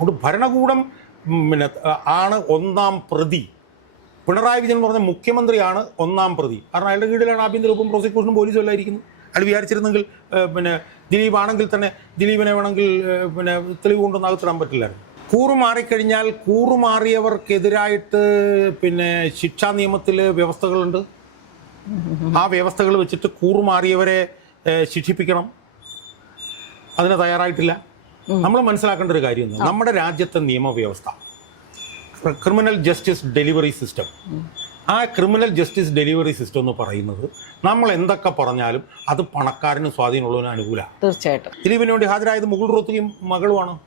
അതുകൊണ്ട് ഭരണകൂടം പിന്നെ ആണ് ഒന്നാം പ്രതി. പിണറായി വിജയൻ എന്ന് പറഞ്ഞ മുഖ്യമന്ത്രിയാണ് ഒന്നാം പ്രതി. കാരണം അയാളുടെ കീഴിലാണ് ആഭ്യന്തര വകുപ്പും പ്രോസിക്യൂഷനും പോലീസും എല്ലാം ഇരിക്കുന്നത്. അയാൾ വിചാരിച്ചിരുന്നെങ്കിൽ പിന്നെ ദിലീപ് ആണെങ്കിൽ തന്നെ ദിലീപിനെ വേണമെങ്കിൽ പിന്നെ തെളിവ് കൊണ്ടൊന്നും അകത്തിടാൻ പറ്റില്ലായിരുന്നു. കൂറുമാറിക്കഴിഞ്ഞാൽ കൂറുമാറിയവർക്കെതിരായിട്ട് പിന്നെ ശിക്ഷാ നിയമത്തിൽ വ്യവസ്ഥകളുണ്ട്. ആ വ്യവസ്ഥകൾ വെച്ചിട്ട് കൂറുമാറിയവരെ മാറിയവരെ ശിക്ഷിപ്പിക്കണം. അതിന് തയ്യാറായിട്ടില്ല. നമ്മൾ മനസ്സിലാക്കേണ്ട ഒരു കാര്യം നമ്മുടെ രാജ്യത്തെ നിയമവ്യവസ്ഥ. ക്രിമിനൽ ജസ്റ്റിസ് ഡെലിവറി സിസ്റ്റം ആ ക്രിമിനൽ ജസ്റ്റിസ് ഡെലിവറി സിസ്റ്റം എന്ന് പറയുന്നത് നമ്മൾ എന്തൊക്കെ പറഞ്ഞാലും അത് പണക്കാരന് സ്വാധീനമുള്ളതിന് അനുകൂല. തീർച്ചയായിട്ടും. ദിലീപിന് വേണ്ടി ഹാജരായത് മുകുൾ റോത്തിയും മകളുമാണ്.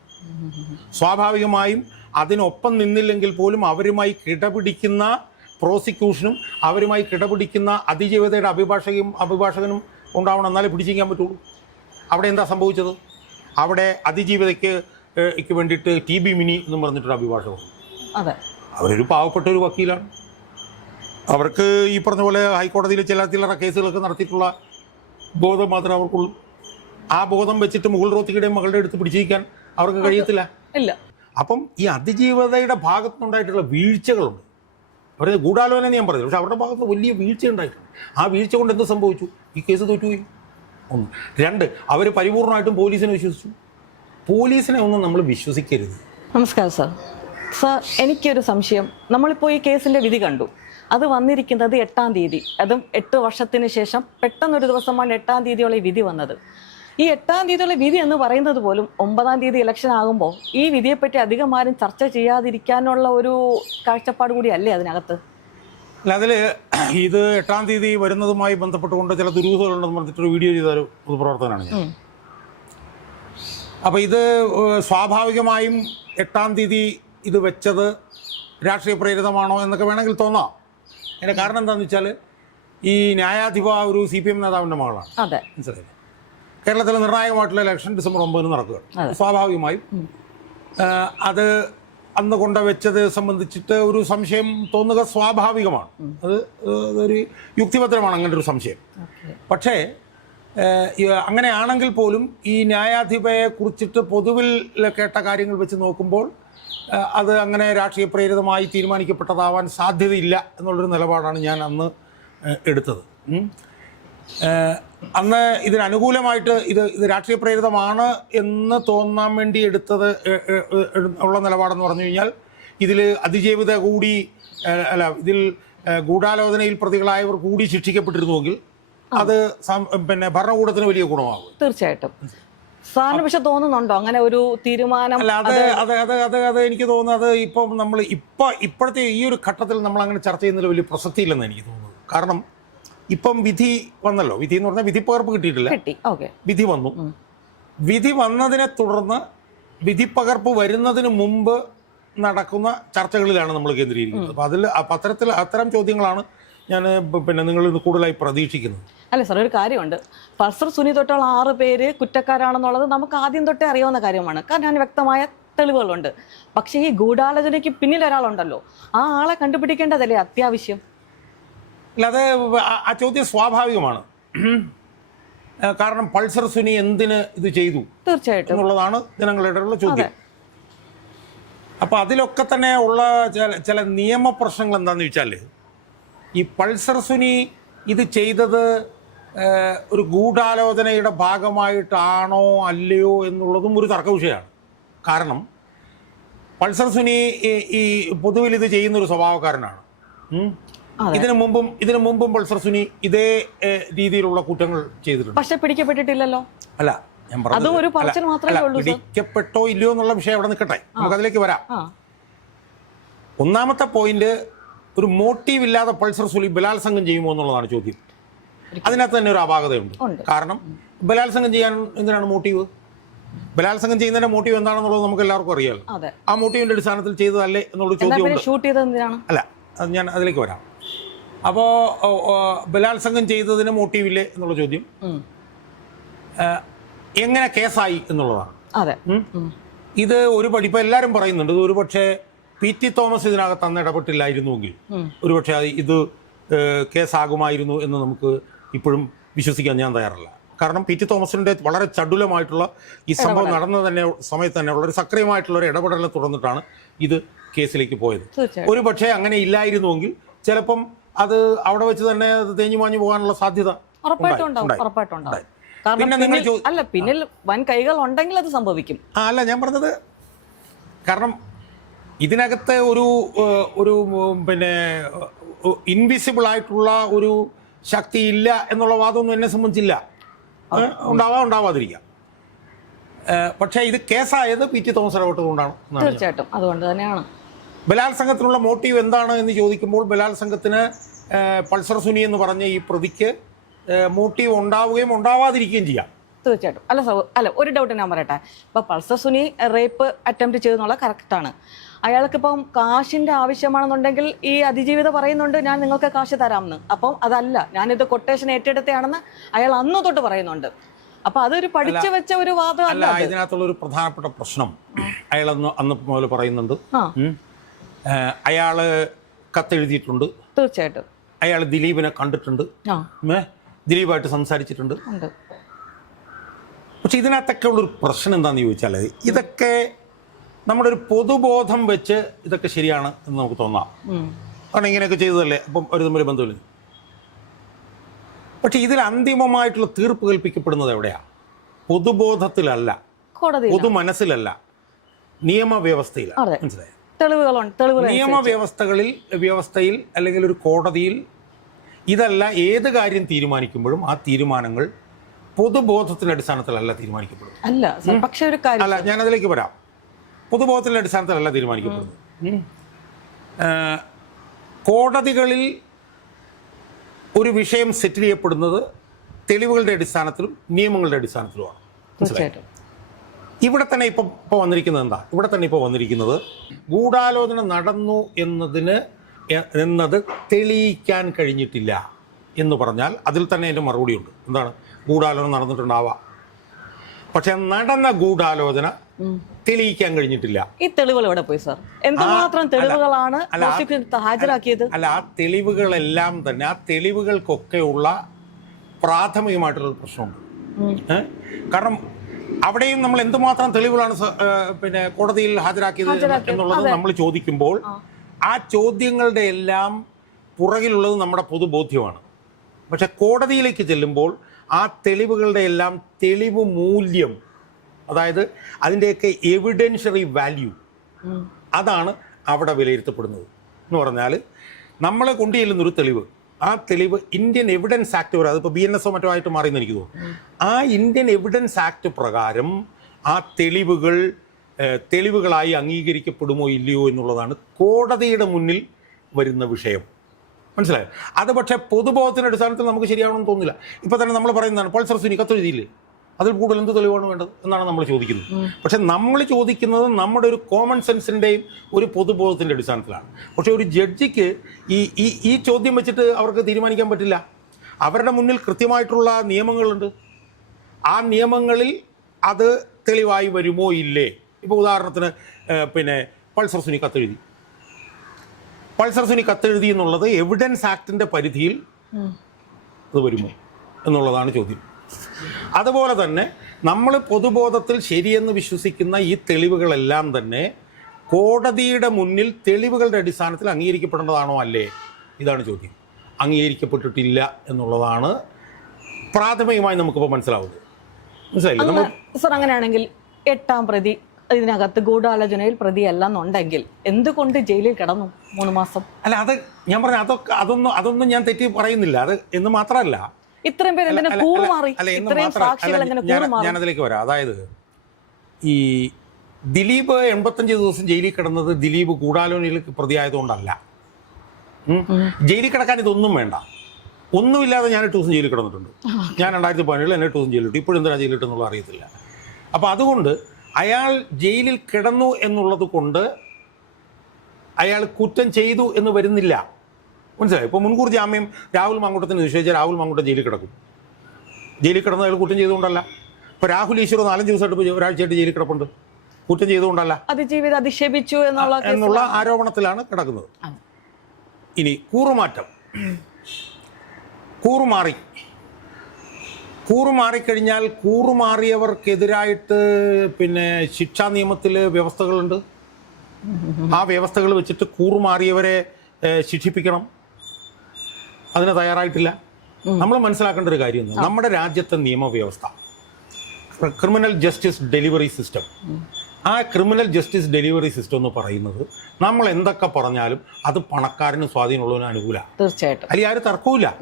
സ്വാഭാവികമായും അതിനൊപ്പം നിന്നില്ലെങ്കിൽ പോലും അവരുമായി കിടപിടിക്കുന്ന പ്രോസിക്യൂഷനും അവരുമായി കിടപിടിക്കുന്ന അതിജീവിതയുടെ അഭിഭാഷകയും അഭിഭാഷകനും ഉണ്ടാവണം. എന്നാലേ പിടിച്ചിരിക്കാൻ പറ്റുള്ളൂ. അവിടെ എന്താ സംഭവിച്ചത്? അവിടെ അതിജീവിതയ്ക്ക് വേണ്ടിയിട്ട് ടി ബി മിനി എന്ന് പറഞ്ഞിട്ടൊരു അഭിഭാഷകം അതെ. അവരൊരു പാവപ്പെട്ട ഒരു വക്കീലാണ്. അവർക്ക് ഈ പറഞ്ഞ പോലെ ഹൈക്കോടതിയിൽ ചില ചില്ലറ കേസുകളൊക്കെ നടത്തിയിട്ടുള്ള ബോധം മാത്രമേ അവർക്കുള്ളൂ. ആ ബോധം വെച്ചിട്ട് മുകൾ റോത്തിയുടെയും മകളുടെ അടുത്ത് പിടിച്ചിരിക്കാൻ അവർക്ക് കഴിയത്തില്ല. ഇല്ല. അപ്പം ഈ അതിജീവതയുടെ ഭാഗത്തുനിന്നുണ്ടായിട്ടുള്ള വീഴ്ചകളുണ്ട്. അവരുടെ ഗൂഢാലോചന ഞാൻ പറഞ്ഞു പക്ഷെ അവരുടെ ഭാഗത്ത് വലിയ വീഴ്ച ഉണ്ടായിട്ടുണ്ട് ആ വീഴ്ച കൊണ്ട് എന്ത് സംഭവിച്ചു? ഈ കേസ് തോറ്റുപോയി. ഒന്ന്. രണ്ട് അവർ പരിപൂർണമായിട്ടും പോലീസിനെ വിശ്വസിച്ചു. പോലീസിനെ ഒന്നും നമ്മൾ വിശ്വസിക്കരുത്. നമസ്കാരം സാർ. സാർ എനിക്കൊരു സംശയം. നമ്മളിപ്പോൾ ഈ കേസിന്റെ വിധി കണ്ടു. അത് വന്നിരിക്കുന്നത് എട്ടാം തീയതി. അതും എട്ട് വർഷത്തിന് ശേഷം പെട്ടെന്നൊരു ദിവസമാണ് എട്ടാം തീയതിയുള്ള ഈ വിധി വന്നത്. ഈ എട്ടാം തീയതിയുള്ള വിധി എന്ന് പറയുന്നത് പോലും ഒമ്പതാം തീയതി ഇലക്ഷൻ ആകുമ്പോൾ ഈ വിധിയെപ്പറ്റി അധികം ആരും ചർച്ച ചെയ്യാതിരിക്കാനുള്ള ഒരു കാഴ്ചപ്പാട് കൂടിയല്ലേ അതിനകത്ത്? അല്ല അതിൽ ഇത് എട്ടാം തീയതി വരുന്നതുമായി ബന്ധപ്പെട്ടുകൊണ്ട് ചില ദുരൂഹതകളുണ്ടെന്ന് പറഞ്ഞിട്ടൊരു വീഡിയോ ചെയ്ത ഒരു പ്രവർത്തകനാണ് ഞാൻ. അപ്പോൾ ഇത് സ്വാഭാവികമായും എട്ടാം തീയതി ഇത് വെച്ചത് രാഷ്ട്രീയ പ്രേരിതമാണോ എന്നൊക്കെ വേണമെങ്കിൽ തോന്നാം. അതിന്റെ കാരണം എന്താണെന്ന് വെച്ചാൽ ഈ ന്യായാധിപ ഒരു സി പി എം നേതാവിന്റെ മകളാണ്. അതെ. മനസ്സിലായില്ലേ? കേരളത്തിലെ നിർണായകമായിട്ടുള്ള ഇലക്ഷൻ ഡിസംബർ ഒമ്പതിന് നടക്കുകയാണ്. സ്വാഭാവികമായും അത് അന്ന് കൊണ്ട വെച്ചത് സംബന്ധിച്ചിട്ട് ഒരു സംശയം തോന്നുക സ്വാഭാവികമാണ്. അത് ഒരു യുക്തിപത്രമാണ് അങ്ങനെ ഒരു സംശയം. പക്ഷേ അങ്ങനെയാണെങ്കിൽ പോലും ഈ ന്യായാധിപയെ കുറിച്ചിട്ട് പൊതുവിൽ കേട്ട കാര്യങ്ങൾ വെച്ച് നോക്കുമ്പോൾ അത് അങ്ങനെ രാഷ്ട്രീയ പ്രേരിതമായി തീരുമാനിക്കപ്പെട്ടതാവാൻ സാധ്യതയില്ല എന്നുള്ളൊരു നിലപാടാണ് ഞാൻ അന്ന് എടുത്തത്. അന്ന് ഇതിനനുകൂലമായിട്ട് ഇത് ഇത് രാഷ്ട്രീയ പ്രേരിതമാണ് എന്ന് തോന്നാൻ വേണ്ടി എടുത്തത് ഉള്ള നിലപാടെന്ന് പറഞ്ഞു കഴിഞ്ഞാൽ ഇതിൽ അതിജീവിത കൂടി അല്ല ഇതിൽ ഗൂഢാലോചനയിൽ പ്രതികളായവർ കൂടി ശിക്ഷിക്കപ്പെട്ടിരുന്നുവെങ്കിൽ അത് പിന്നെ ഭരണകൂടത്തിന് വലിയ ഗുണമാകും. തീർച്ചയായിട്ടും. സാറിന് പക്ഷെ തോന്നുന്നുണ്ടോ? അങ്ങനെ ഒരു തീരുമാനം അല്ല അത് അത് അത് അത് അത് എനിക്ക് തോന്നുന്നത് ഇപ്പം നമ്മൾ ഇപ്പം ഇപ്പോഴത്തെ ഈ ഒരു ഘട്ടത്തിൽ നമ്മൾ അങ്ങനെ ചർച്ച ചെയ്യുന്നതിൽ വലിയ പ്രസക്തിയില്ലെന്ന് എനിക്ക് തോന്നുന്നത് കാരണം ഇപ്പം വിധി വന്നല്ലോ. വിധി എന്ന് പറഞ്ഞാൽ വിധി പകർപ്പ് കിട്ടിയിട്ടില്ല. കിട്ടി. ഓക്കെ. വിധി വന്നു. വിധി വന്നതിനെ തുടർന്ന് വിധി പകർപ്പ് വരുന്നതിന് മുമ്പ് നടക്കുന്ന ചർച്ചകളിലാണ് നമ്മൾ കേന്ദ്രീകരിക്കുന്നത്. അപ്പോൾ അതിൽ അപ്പം അത്തരത്തിൽ അത്തരം ചോദ്യങ്ങളാണ് ഞാൻ പിന്നെ നിങ്ങൾ കൂടുതലായി പ്രതീക്ഷിക്കുന്നത്. അല്ല സാർ ഒരു കാര്യമുണ്ട്. പൾസർ സുനി തൊട്ടുള്ള ആറ് പേര് കുറ്റക്കാരാണെന്നുള്ളത് നമുക്ക് ആദ്യം തൊട്ടേ അറിയാവുന്ന കാര്യമാണ്. കാരണം ഞാൻ വ്യക്തമായ തെളിവുകളുണ്ട്. പക്ഷേ ഈ ഗൂഢാലോചനയ്ക്ക് പിന്നിൽ ഒരാളുണ്ടല്ലോ. ആ ആളെ കണ്ടുപിടിക്കേണ്ടതല്ലേ അത്യാവശ്യം? അല്ലാതെ ആ- ആ ചോദ്യം സ്വാഭാവികമാണ്. കാരണം പൾസർ സുനി എന്തിന് ഇത് ചെയ്തു തീർച്ചയായിട്ടും. എന്നുള്ളതാണ് ജനങ്ങളുടെ ചോദ്യം. അപ്പോൾ അതിലൊക്കെ തന്നെ ഉള്ള ചില ചില നിയമ പ്രശ്നങ്ങൾ എന്താണെന്ന് വെച്ചാൽ ഈ പൾസർ സുനി ഇത് ചെയ്തത് ഒരു ഗൂഢാലോചനയുടെ ഭാഗമായിട്ടാണോ അല്ലയോ എന്നുള്ളതും ഒരു തർക്ക വിഷയമാണ് കാരണം പൾസർ സുനി ഈ- പൊതുവിൽ ഇത് ചെയ്യുന്നൊരു സ്വഭാവക്കാരനാണ്. ഇതിനു മുമ്പും ഇതിനു മുമ്പും പൾസർ സുനി ഇതേ രീതിയിലുള്ള കുറ്റങ്ങൾ ചെയ്തിട്ടുണ്ട്. പക്ഷെ പിടിക്കപ്പെട്ടിട്ടില്ലല്ലോ? അല്ല ഞാൻ ഉള്ളൂ, പിടിക്കപ്പെട്ടോ ഇല്ലയോ എന്നുള്ള വിഷയം അവിടെ നിൽക്കട്ടെ. നമുക്ക് അതിലേക്ക് വരാം. ഒന്നാമത്തെ പോയിന്റ് ഒരു മോട്ടീവ് ഇല്ലാതെ പൾസർ സുലി ബലാത്സംഗം ചെയ്യുമോ എന്നുള്ളതാണ് ചോദ്യം. അതിനകത്ത് തന്നെ ഒരു അപാകതയുണ്ട്. കാരണം ബലാത്സംഗം ചെയ്യാൻ എന്തിനാണ് മോട്ടീവ് ബലാത്സംഗം ചെയ്യുന്നതിന്റെ മോട്ടീവ് എന്താണെന്നുള്ളത് നമുക്ക് എല്ലാവർക്കും അറിയാമല്ലോ ആ മോട്ടീവിന്റെ അടിസ്ഥാനത്തിൽ ചെയ്തതല്ലേ എന്നുള്ള ചോദ്യം അല്ല ഞാൻ അതിലേക്ക് വരാം. അപ്പോൾ ബലാത്സംഗം ചെയ്തതിന് മോട്ടീവില്ലേ എന്നുള്ള ചോദ്യം. എങ്ങനെ കേസായി എന്നുള്ളതാണ്. അതെ. ഇത് ഒരു പടി ഇപ്പൊ എല്ലാവരും പറയുന്നുണ്ട് ഇത് ഒരുപക്ഷെ പി ടി തോമസ് ഇതിനകത്ത് അന്ന് ഇടപെട്ടില്ലായിരുന്നുവെങ്കിൽ. ഒരുപക്ഷെ ഇത് കേസാകുമായിരുന്നു എന്ന് നമുക്ക് ഇപ്പോഴും വിശ്വസിക്കാൻ ഞാൻ തയ്യാറല്ല. കാരണം പി ടി തോമസിന്റെ വളരെ ചടുലമായിട്ടുള്ള ഈ സംഭവം നടന്ന തന്നെ സമയത്ത് തന്നെ വളരെ സക്രിയമായിട്ടുള്ള ഒരു ഇടപെടലിനെ തുടർന്നിട്ടാണ് ഇത് കേസിലേക്ക് പോയത്. ഒരു പക്ഷേ അങ്ങനെ ഇല്ലായിരുന്നുവെങ്കിൽ ചിലപ്പം അത് അവിടെ വെച്ച് തന്നെ തേഞ്ഞു മാഞ്ഞു പോകാനുള്ള സാധ്യത ഉറപ്പായിട്ടും ഉണ്ടാവും ഉണ്ടായി. ഉറപ്പായിട്ടും ഉണ്ടാവും. പിന്നെ നിങ്ങൾ അല്ല പിന്നിൽ വൻ കൈകൾ ഉണ്ടെങ്കിൽ അത് സംഭവിക്കും. ആ അല്ല ഞാൻ പറഞ്ഞത് കാരണം ഇതിനകത്തെ ഒരു ഒരു പിന്നെ ഇൻവിസിബിൾ ആയിട്ടുള്ള ഒരു ശക്തി ഇല്ല എന്നുള്ള വാദമൊന്നും എന്നെ സംബന്ധിച്ചില്ല. ഉണ്ടാവാ ഉണ്ടാവാം ഉണ്ടാവാതിരിക്കാം. പക്ഷേ ഇത് കേസായത് പി ടി തോമസ് ഇടപെട്ടതുകൊണ്ടാണ് തീർച്ചയായിട്ടും അതുകൊണ്ട് തന്നെയാണ്. ബലാത്സംഗത്തിനുള്ള മോട്ടീവ് എന്താണ് എന്ന് ചോദിക്കുമ്പോൾ ബലാത്സംഗത്തിന് പൾസർ സുനി എന്ന് പറഞ്ഞ ഈ പ്രതിക്ക് മോട്ടീവ് ഉണ്ടാവുകയും ഉണ്ടാവാതിരിക്കുകയും ചെയ്യാം. തീർച്ചയായിട്ടും. അല്ല സൗ അല്ല ഒരു ഡൗട്ട് ഞാൻ പറയട്ടെ. ഇപ്പൊ പൾസർ സുനി റേപ്പ് അറ്റംപ്റ്റ് ചെയ്തെന്നുള്ള കറക്റ്റാണ് അയാൾക്ക് ഇപ്പം കാശിന്റെ ആവശ്യമാണെന്നുണ്ടെങ്കിൽ ഈ അതിജീവിത പറയുന്നുണ്ട് ഞാൻ നിങ്ങൾക്ക് കാശ് തരാമെന്ന്. അപ്പം അതല്ല ഞാനിത് കൊട്ടേഷൻ ഏറ്റെടുത്തയാണെന്ന് അയാൾ അന്ന് തൊട്ട് പറയുന്നുണ്ട്. അപ്പൊ അതൊരു പഠിച്ചു വെച്ച ഒരു വാദം അല്ല അല്ല ഇതിനകത്തുള്ള ഒരു പ്രധാനപ്പെട്ട പ്രശ്നം അയാൾ അന്ന് അന്ന് മുതൽ പറയുന്നുണ്ട്. അയാൾ കത്തെഴുതിയിട്ടുണ്ട്. തീർച്ചയായിട്ടും. അയാൾ ദിലീപിനെ കണ്ടിട്ടുണ്ട്. ദിലീപായിട്ട് സംസാരിച്ചിട്ടുണ്ട്. പക്ഷെ ഇതിനകത്തൊക്കെ ഉള്ളൊരു പ്രശ്നം എന്താണെന്ന് ചോദിച്ചാൽ ഇതൊക്കെ നമ്മുടെ ഒരു പൊതുബോധം വെച്ച് ഇതൊക്കെ ശരിയാണ് എന്ന് നമുക്ക് തോന്നാം. കാരണം ഇങ്ങനെയൊക്കെ ചെയ്തതല്ലേ? അപ്പം ഒരു തമ്മിൽ ബന്ധമില്ല? പക്ഷെ ഇതിൽ അന്തിമമായിട്ടുള്ള തീർപ്പ് കൽപ്പിക്കപ്പെടുന്നത് എവിടെയാണ് പൊതുബോധത്തിലല്ല. പൊതു മനസ്സിലല്ല നിയമവ്യവസ്ഥയിലാണ്. മനസ്സിലായോ? തെളിവുകളുണ്ട് തെളിവുകൾ നിയമവ്യവസ്ഥകളിൽ വ്യവസ്ഥയിൽ അല്ലെങ്കിൽ ഒരു കോടതിയിൽ ഇതല്ല ഏത് കാര്യം തീരുമാനിക്കുമ്പോഴും ആ തീരുമാനങ്ങൾ പൊതുബോധത്തിന്റെ അടിസ്ഥാനത്തിലല്ല തീരുമാനിക്കപ്പെടുന്നത്. അല്ല പക്ഷേ ഒരു കാര്യം അല്ല ഞാൻ അതിലേക്ക് വരാം. പൊതുബോധത്തിന്റെ അടിസ്ഥാനത്തിലല്ല തീരുമാനിക്കപ്പെടുന്നത്. കോടതികളിൽ ഒരു വിഷയം സെറ്റിൽ ചെയ്യപ്പെടുന്നത് തെളിവുകളുടെ അടിസ്ഥാനത്തിലും നിയമങ്ങളുടെ അടിസ്ഥാനത്തിലുമാണ്? തീർച്ചയായിട്ടും. ഇവിടെ തന്നെ ഇപ്പം ഇപ്പോൾ വന്നിരിക്കുന്നത് എന്താ? ഇവിടെ തന്നെ ഇപ്പോൾ വന്നിരിക്കുന്നത് ഗൂഢാലോചന നടന്നു എന്നതിന് എന്നത് തെളിയിക്കാൻ കഴിഞ്ഞിട്ടില്ല എന്ന് പറഞ്ഞാൽ അതിൽ തന്നെ എന്റെ മറുപടിയുണ്ട്. എന്താണ്? ഗൂഢാലോചന നടന്നിട്ടുണ്ടാവാം. പക്ഷെ നടന്ന ഗൂഢാലോചന. തെളിയിക്കാൻ കഴിഞ്ഞിട്ടില്ല. ഈ തെളിവുകൾ എവിടെ പോയി സാർ? എന്തുമാത്രം തെളിവുകളാണ് ഹാജരാക്കിയത്? അല്ല ആ തെളിവുകളെല്ലാം തന്നെ ആ തെളിവുകൾക്കൊക്കെയുള്ള പ്രാഥമികമായിട്ടുള്ളൊരു പ്രശ്നമുണ്ട്. കാരണം അവിടെയും നമ്മൾ എന്തുമാത്രം തെളിവുകളാണ് പിന്നെ കോടതിയിൽ ഹാജരാക്കിയത് എന്നുള്ളത് നമ്മൾ ചോദിക്കുമ്പോൾ ആ. ചോദ്യങ്ങളുടെ എല്ലാം പുറകിലുള്ളത് നമ്മുടെ പൊതുബോധ്യമാണ്. പക്ഷെ കോടതിയിലേക്ക് ചെല്ലുമ്പോൾ ആ തെളിവുകളുടെ എല്ലാം തെളിവ് മൂല്യം അതായത് അതിന്റെയൊക്കെ എവിഡൻഷ്യറി വാല്യൂ അതാണ് അവിടെ വിലയിരുത്തപ്പെടുന്നത്. എന്ന് പറഞ്ഞാൽ നമ്മളെ കൊണ്ടു കൊണ്ടുചെല്ലുന്നൊരു തെളിവ് ആ തെളിവ് ഇന്ത്യൻ എവിഡൻസ് ആക്ട് വരെ അതിപ്പോൾ ബി എൻ എസോ മറ്റോ ആയിട്ട് മാറിയെന്ന് എനിക്ക് തോന്നുന്നു. ആ ഇന്ത്യൻ എവിഡൻസ് ആക്ട് പ്രകാരം ആ തെളിവുകൾ തെളിവുകളായി അംഗീകരിക്കപ്പെടുമോ ഇല്ലയോ എന്നുള്ളതാണ് കോടതിയുടെ മുന്നിൽ വരുന്ന വിഷയം. മനസ്സിലായോ? അത് പക്ഷേ പൊതുബോധത്തിന്റെ അടിസ്ഥാനത്തിൽ നമുക്ക് ശരിയാവണമെന്ന് തോന്നുന്നില്ല. ഇപ്പോൾ തന്നെ നമ്മൾ പറയുന്നതാണ് പൾസർ സുനി കത്തെഴുതിയില്ലേ? അതിൽ കൂടുതൽ എന്ത് തെളിവാണ് വേണ്ടത് എന്നാണ് നമ്മൾ ചോദിക്കുന്നത്. പക്ഷെ നമ്മൾ ചോദിക്കുന്നത് നമ്മുടെ ഒരു കോമൺ സെൻസിന്റെയും ഒരു പൊതുബോധത്തിന്റെ അടിസ്ഥാനത്തിലാണ്. പക്ഷേ ഒരു ജഡ്ജിക്ക് ഈ ഈ ഈ ചോദ്യം വെച്ചിട്ട് അവർക്ക് തീരുമാനിക്കാൻ പറ്റില്ല. അവരുടെ മുന്നിൽ കൃത്യമായിട്ടുള്ള നിയമങ്ങളുണ്ട്. ആ നിയമങ്ങളിൽ അത് തെളിവായി വരുമോ ഇല്ലേ? ഇപ്പോൾ ഉദാഹരണത്തിന് പിന്നെ പൾസർ സുനി കത്തെഴുതി. പൾസർ സുനി കത്തെഴുതി എന്നുള്ളത് എവിഡൻസ് ആക്ടിന്റെ പരിധിയിൽ അത് വരുമോ എന്നുള്ളതാണ് ചോദ്യം. അതുപോലെ തന്നെ നമ്മൾ പൊതുബോധത്തിൽ ശരിയെന്ന് വിശ്വസിക്കുന്ന ഈ തെളിവുകളെല്ലാം തന്നെ കോടതിയുടെ മുന്നിൽ തെളിവുകളുടെ അടിസ്ഥാനത്തിൽ അംഗീകരിക്കപ്പെടേണ്ടതാണോ അല്ലേ? ഇതാണ് ചോദ്യം. അംഗീകരിക്കപ്പെട്ടിട്ടില്ല എന്നുള്ളതാണ് പ്രാഥമികമായി നമുക്കിപ്പോൾ മനസ്സിലാവുന്നത്. മനസ്സിലായില്ലേ? നമ്മൾ സർ അങ്ങനെയാണെങ്കിൽ എട്ടാം പ്രതി ഇതിനകത്ത് ഗൂഢാലോചനയിൽ പ്രതിയല്ലെന്നുണ്ടെങ്കിൽ എന്തുകൊണ്ട് ജയിലിൽ കിടന്നു മൂന്ന് മാസം? അല്ല അത് ഞാൻ പറഞ്ഞ അതൊക്കെ അതൊന്നും അതൊന്നും ഞാൻ തെറ്റി പറയുന്നില്ല. അത് എന്ന് മാത്രമല്ല ഇത്രയും പേര് എന്തിനാ കൂറുമാറി ഇത്രയും സാക്ഷികൾ എങ്ങനെ ഞാൻ- കൂറുമാറി ഞാനതിലേക്ക് വരാം. അതായത് ഈ ദിലീപ് എൺപത്തഞ്ച് ദിവസം ജയിലിൽ കിടന്നത് ദിലീപ് ഗൂഢാലോചനയിൽ പ്രതിയായതുകൊണ്ടല്ല. ജയിലിൽ കിടക്കാൻ ഇതൊന്നും വേണ്ട. ഒന്നുമില്ലാതെ ഞാൻ എട്ട് ദിവസം ജയിലിൽ കിടന്നിട്ടുണ്ട്. ഞാൻ രണ്ടായിരത്തി പതിനേഴിൽ എന്നെ എട്ട് ദിവസം ജയിലിട്ടു ഇപ്പോഴും എന്തിനാണ് ജയിലിട്ടെന്നുള്ള അറിയത്തില്ല. അപ്പോൾ അതുകൊണ്ട് അയാൾ ജയിലിൽ കിടന്നു എന്നുള്ളത് കൊണ്ട് അയാൾ കുറ്റം ചെയ്തു എന്ന് വരുന്നില്ല. മനസ്സിലായി? ഇപ്പോൾ മുൻകൂർ ജാമ്യം രാഹുൽ മങ്കൂട്ടത്തിന് നിഷേധിച്ചാൽ രാഹുൽ മങ്കൂട്ടം ജയിലിൽ കിടക്കും. ജയിലിൽ കിടന്ന് അയാൾ കുറ്റം ചെയ്തുകൊണ്ടല്ല. ഇപ്പോൾ രാഹുൽ ഈശ്വർ നാലഞ്ച് ദിവസമായിട്ട് ഒരാഴ്ചയായിട്ട് ജയിലിൽ കിടപ്പുണ്ട്. കുറ്റം ചെയ്തുകൊണ്ടല്ല. അതിജീവിത അധിക്ഷേപിച്ചു എന്നുള്ള എന്നുള്ള ആരോപണത്തിലാണ് കിടക്കുന്നത്. ഇനി കൂറുമാറ്റം. കൂറുമാറി. കൂറുമാറിക്കഴിഞ്ഞാൽ കൂറുമാറിയവർക്കെതിരായിട്ട് പിന്നെ ശിക്ഷാ നിയമത്തിൽ വ്യവസ്ഥകളുണ്ട്. ആ വ്യവസ്ഥകൾ വെച്ചിട്ട് കൂറുമാറിയവരെ ശിക്ഷിപ്പിക്കണം. അതിന് തയ്യാറായിട്ടില്ല. നമ്മൾ മനസ്സിലാക്കേണ്ട ഒരു കാര്യം നമ്മുടെ രാജ്യത്തെ നിയമവ്യവസ്ഥ. Criminal justice delivery system. ആ ക്രിമിനൽ ജസ്റ്റിസ് ഡെലിവറി സിസ്റ്റം എന്ന് പറയുന്നത് നമ്മൾ എന്തൊക്കെ പറഞ്ഞാലും അത് പണക്കാരന് സ്വാധീനമുള്ളവന് അനുകൂല. തീർച്ചയായിട്ടും. അല്ലെങ്കിൽ ആരും തർക്കവുമില്ല.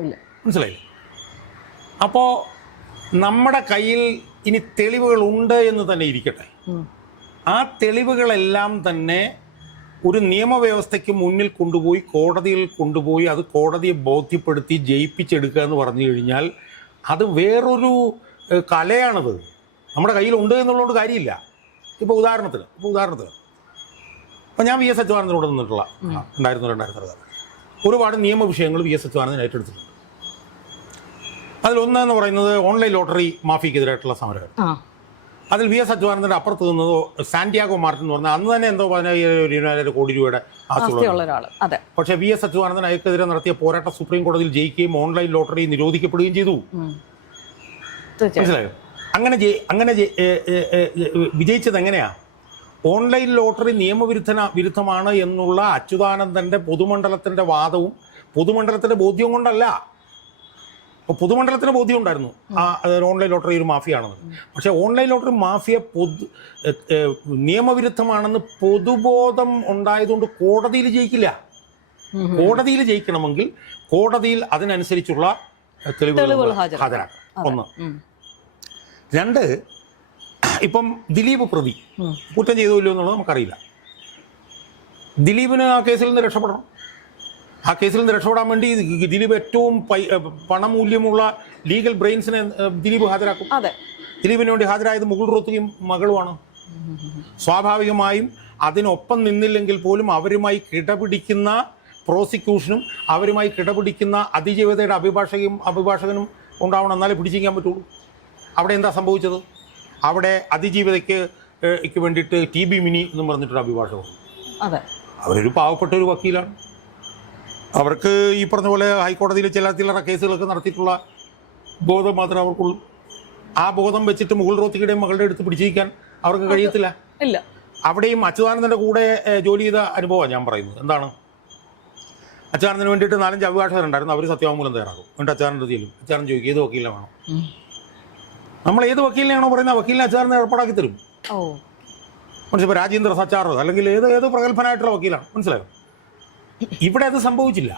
മനസ്സിലായി അപ്പോൾ നമ്മുടെ കയ്യിൽ ഇനി തെളിവുകൾ ഉണ്ട് എന്ന് തന്നെ ഇരിക്കട്ടെ. ആ തെളിവുകളെല്ലാം തന്നെ ഒരു നിയമവ്യവസ്ഥയ്ക്ക് മുന്നിൽ കൊണ്ടുപോയി കോടതിയിൽ കൊണ്ടുപോയി അത് കോടതിയെ ബോധ്യപ്പെടുത്തി ജയിപ്പിച്ചെടുക്കുക എന്ന് പറഞ്ഞു കഴിഞ്ഞാൽ അത് വേറൊരു കലയാണത്. നമ്മുടെ കയ്യിലുണ്ട് എന്നുള്ളതുകൊണ്ട് കാര്യമില്ല. ഇപ്പോൾ ഉദാഹരണത്തിന് ഇപ്പോൾ ഉദാഹരണത്തിന്. അപ്പോൾ ഞാൻ വി എസ് അച്യുതാനന്ദനോട് നിന്നിട്ടുള്ള രണ്ടായിരത്തി രണ്ടായിരത്തി അറുപത്. ഒരുപാട് നിയമ വിഷയങ്ങൾ വി എസ് അച്യുതാനന്ദൻ ഏറ്റെടുത്തിട്ടുണ്ട്. അതിലൊന്ന് എന്ന് പറയുന്നത് ഓൺലൈൻ ലോട്ടറി മാഫിക്കെതിരായിട്ടുള്ള സമരം അതിൽ വി എസ് അച്യുതാനന്ദന്റെ അപ്പുറത്ത് നിന്നത് സാന്റിയാഗോ മാർട്ടിൻ എന്ന് പറഞ്ഞാൽ അന്ന് തന്നെ എന്തോ പതിനായിരം കോടി രൂപയുടെ ആസ്തിയുള്ള അതെ. പക്ഷേ വി എസ് അച്യുതാനന്ദൻ അയക്കെതിരെ നടത്തിയ പോരാട്ടം സുപ്രീം കോടതിയിൽ ജയിക്കുകയും ഓൺലൈൻ ലോട്ടറി നിരോധിക്കപ്പെടുകയും ചെയ്തു. മനസ്സിലായോ? അങ്ങനെ അങ്ങനെ വിജയിച്ചത് എങ്ങനെയാ? ഓൺലൈൻ ലോട്ടറി നിയമവിരുദ്ധന വിരുദ്ധമാണ് എന്നുള്ള അച്യുതാനന്ദന്റെ പൊതുമണ്ഡലത്തിന്റെ വാദവും പൊതുമണ്ഡലത്തിന്റെ ബോധ്യം കൊണ്ടല്ല. അപ്പോൾ പൊതുമണ്ഡലത്തിന് ബോധ്യം ഉണ്ടായിരുന്നു ആ ഓൺലൈൻ ലോട്ടറി ഒരു മാഫിയാണെന്ന്. പക്ഷേ ഓൺലൈൻ ലോട്ടറി മാഫിയ പൊതു നിയമവിരുദ്ധമാണെന്ന് പൊതുബോധം ഉണ്ടായതുകൊണ്ട് കോടതിയിൽ ജയിക്കില്ല. കോടതിയിൽ ജയിക്കണമെങ്കിൽ കോടതിയിൽ അതിനനുസരിച്ചുള്ള തെളിവുകൾ ഹാജരാക്കണം. ഹാജരാക്കണം. ഒന്ന്. രണ്ട് ഇപ്പം ദിലീപ് പ്രതി കുറ്റം ചെയ്തോ ഇല്ലയോ എന്നുള്ളത് നമുക്കറിയില്ല. ദിലീപിന് ആ കേസിൽ നിന്ന് രക്ഷപ്പെടണം. ആ കേസിൽ നിന്ന് രക്ഷപ്പെടാൻ വേണ്ടി ദിലീപ് ഏറ്റവും പണമൂല്യമുള്ള ലീഗൽ ബ്രെയിൻസിനെ ദിലീപ് ഹാജരാക്കും. അതെ. ദിലീപിന് വേണ്ടി ഹാജരായത് മുകുൾ റോത്തുകയും മകളുമാണ്. സ്വാഭാവികമായും അതിനൊപ്പം നിന്നില്ലെങ്കിൽ പോലും അവരുമായി കിടപിടിക്കുന്ന പ്രോസിക്യൂഷനും അവരുമായി കിടപിടിക്കുന്ന അതിജീവിതയുടെ അഭിഭാഷകയും അഭിഭാഷകനും ഉണ്ടാവണം. എന്നാലേ പിടിച്ചിരിക്കാൻ പറ്റുള്ളൂ. അവിടെ എന്താ സംഭവിച്ചത്? അവിടെ അതിജീവിതയ്ക്ക് വേണ്ടിയിട്ട് ടി ബി മിനി എന്ന് പറഞ്ഞിട്ടൊരു അഭിഭാഷകൻ. അതെ. അവരൊരു പാവപ്പെട്ട ഒരു വക്കീലാണ്. അവർക്ക് ഈ പറഞ്ഞ പോലെ ഹൈക്കോടതിയിൽ ചില ചില്ലറ കേസുകളൊക്കെ നടത്തിയിട്ടുള്ള ബോധം മാത്രമേ അവർക്കുള്ളൂ. ആ ബോധം വെച്ചിട്ട് മുകുൾ റോത്തിയുടെയും മകളുടെ അടുത്ത് പിടിച്ചിരിക്കാൻ അവർക്ക് കഴിയത്തില്ല. ഇല്ല. അവിടെയും അച്യുതാനന്ദന്റെ കൂടെ ജോലി ചെയ്ത അനുഭവമാണ് ഞാൻ പറയുന്നത്. എന്താണ്? അച്യുതാനന്ദന് വേണ്ടിയിട്ട് നാലഞ്ച് അഭിഭാഷകരുണ്ടായിരുന്നു. അവർ സത്യവാങ്മൂലം തയ്യാറാക്കും. എന്നിട്ട് അച്യുതാനന്ദ ചെയ്യും അച്യുതാനന്ദ ചോദിക്കും ഏത് വക്കീലിനെ വേണം? നമ്മൾ ഏത് വക്കീലിനെയാണോ പറയുന്നത് വക്കീലിനെ അച്യുതാനന്ദ ഏർപ്പാടാക്കി തരും. മനസ്സിലായി? രാജേന്ദ്ര സച്ചാറോ? അല്ലെങ്കിൽ ഏത് ഏത് പ്രഗത്ഭനായിട്ടുള്ള വക്കീലാണ്? മനസ്സിലായോ? ഇവിടെ അത് സംഭവിച്ചില്ല.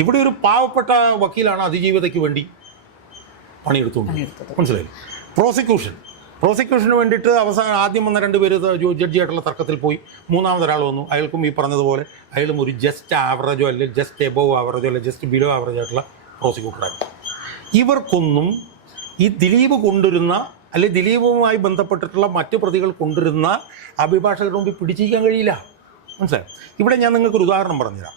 ഇവിടെ ഒരു പാവപ്പെട്ട വക്കീലാണ് അതിജീവിതയ്ക്ക് വേണ്ടി പണിയെടുത്തുകൊണ്ട് പണിയെടുത്തത്. മനസ്സിലായി പ്രോസിക്യൂഷൻ പ്രോസിക്യൂഷന് വേണ്ടിയിട്ട് അവസാനം ആദ്യം വന്ന രണ്ട് പേര് ജഡ്ജിയായിട്ടുള്ള തർക്കത്തിൽ പോയി. മൂന്നാമത് ഒരാൾ വന്നു. അയാൾക്കും ഈ പറഞ്ഞതുപോലെ അയാളും ഒരു ജസ്റ്റ് ആവറേജോ അല്ലെങ്കിൽ ജസ്റ്റ് എബോവ് ആവറേജോ അല്ലെങ്കിൽ ജസ്റ്റ് ബിലോ ആവറേജ് ആയിട്ടുള്ള പ്രോസിക്യൂട്ടറായിരുന്നു ഇവർക്കൊന്നും ഈ ദിലീപ് കൊണ്ടുവരുന്ന അല്ലെങ്കിൽ ദിലീപുമായി ബന്ധപ്പെട്ടിട്ടുള്ള മറ്റു പ്രതികൾ കൊണ്ടുവരുന്ന അഭിഭാഷകരുടെ മുമ്പിൽ പിടിച്ചിരിക്കാൻ കഴിയില്ല. മനസ്സിലായോ? ഇവിടെ ഞാൻ നിങ്ങൾക്ക് ഒരു ഉദാഹരണം പറഞ്ഞുതരാം.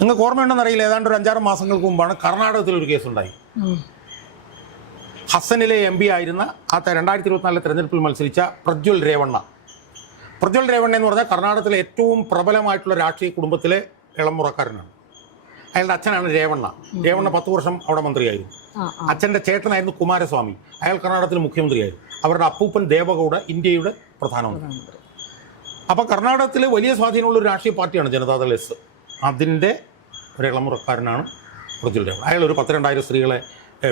നിങ്ങൾക്ക് ഓർമ്മയുണ്ടെന്ന് അറിയില്ല ഏതാണ്ട് ഒരു അഞ്ചാറ് മാസങ്ങൾക്ക് മുമ്പാണ് കർണാടകത്തിൽ ഒരു കേസുണ്ടായി. ഉണ്ടായി ഹസനിലെ എം പി ആയിരുന്ന ആ രണ്ടായിരത്തി ഇരുപത്തിനാലിലെ തെരഞ്ഞെടുപ്പിൽ മത്സരിച്ച പ്രജ്വൽ രേവണ്ണ. പ്രജ്വൽ രേവണ്ണ എന്ന് പറഞ്ഞാൽ കർണാടകത്തിലെ ഏറ്റവും പ്രബലമായിട്ടുള്ള രാഷ്ട്രീയ കുടുംബത്തിലെ ഇളമുറക്കാരനാണ്. അയാളുടെ അച്ഛനാണ് രേവണ്ണ. രേവണ്ണ പത്ത് വർഷം അവിടെ മന്ത്രിയായിരുന്നു. അച്ഛന്റെ ചേട്ടനായിരുന്നു കുമാരസ്വാമി. അയാൾ കർണാടകത്തിൽ മുഖ്യമന്ത്രിയായിരുന്നു. അവരുടെ അപ്പൂപ്പൻ ദേവഗൗഡ ഇന്ത്യയുടെ പ്രധാനമന്ത്രി. അപ്പോൾ കർണാടകത്തിൽ വലിയ സ്വാധീനമുള്ള ഒരു രാഷ്ട്രീയ പാർട്ടിയാണ് ജനതാദൾ എസ്. അതിന്റെ ഒരു ഇളമുറക്കാരനാണ് പ്രജ്വൽ രേവണ്ണ അയാൾ ഒരു പത്ത് രണ്ടായിരം സ്ത്രീകളെ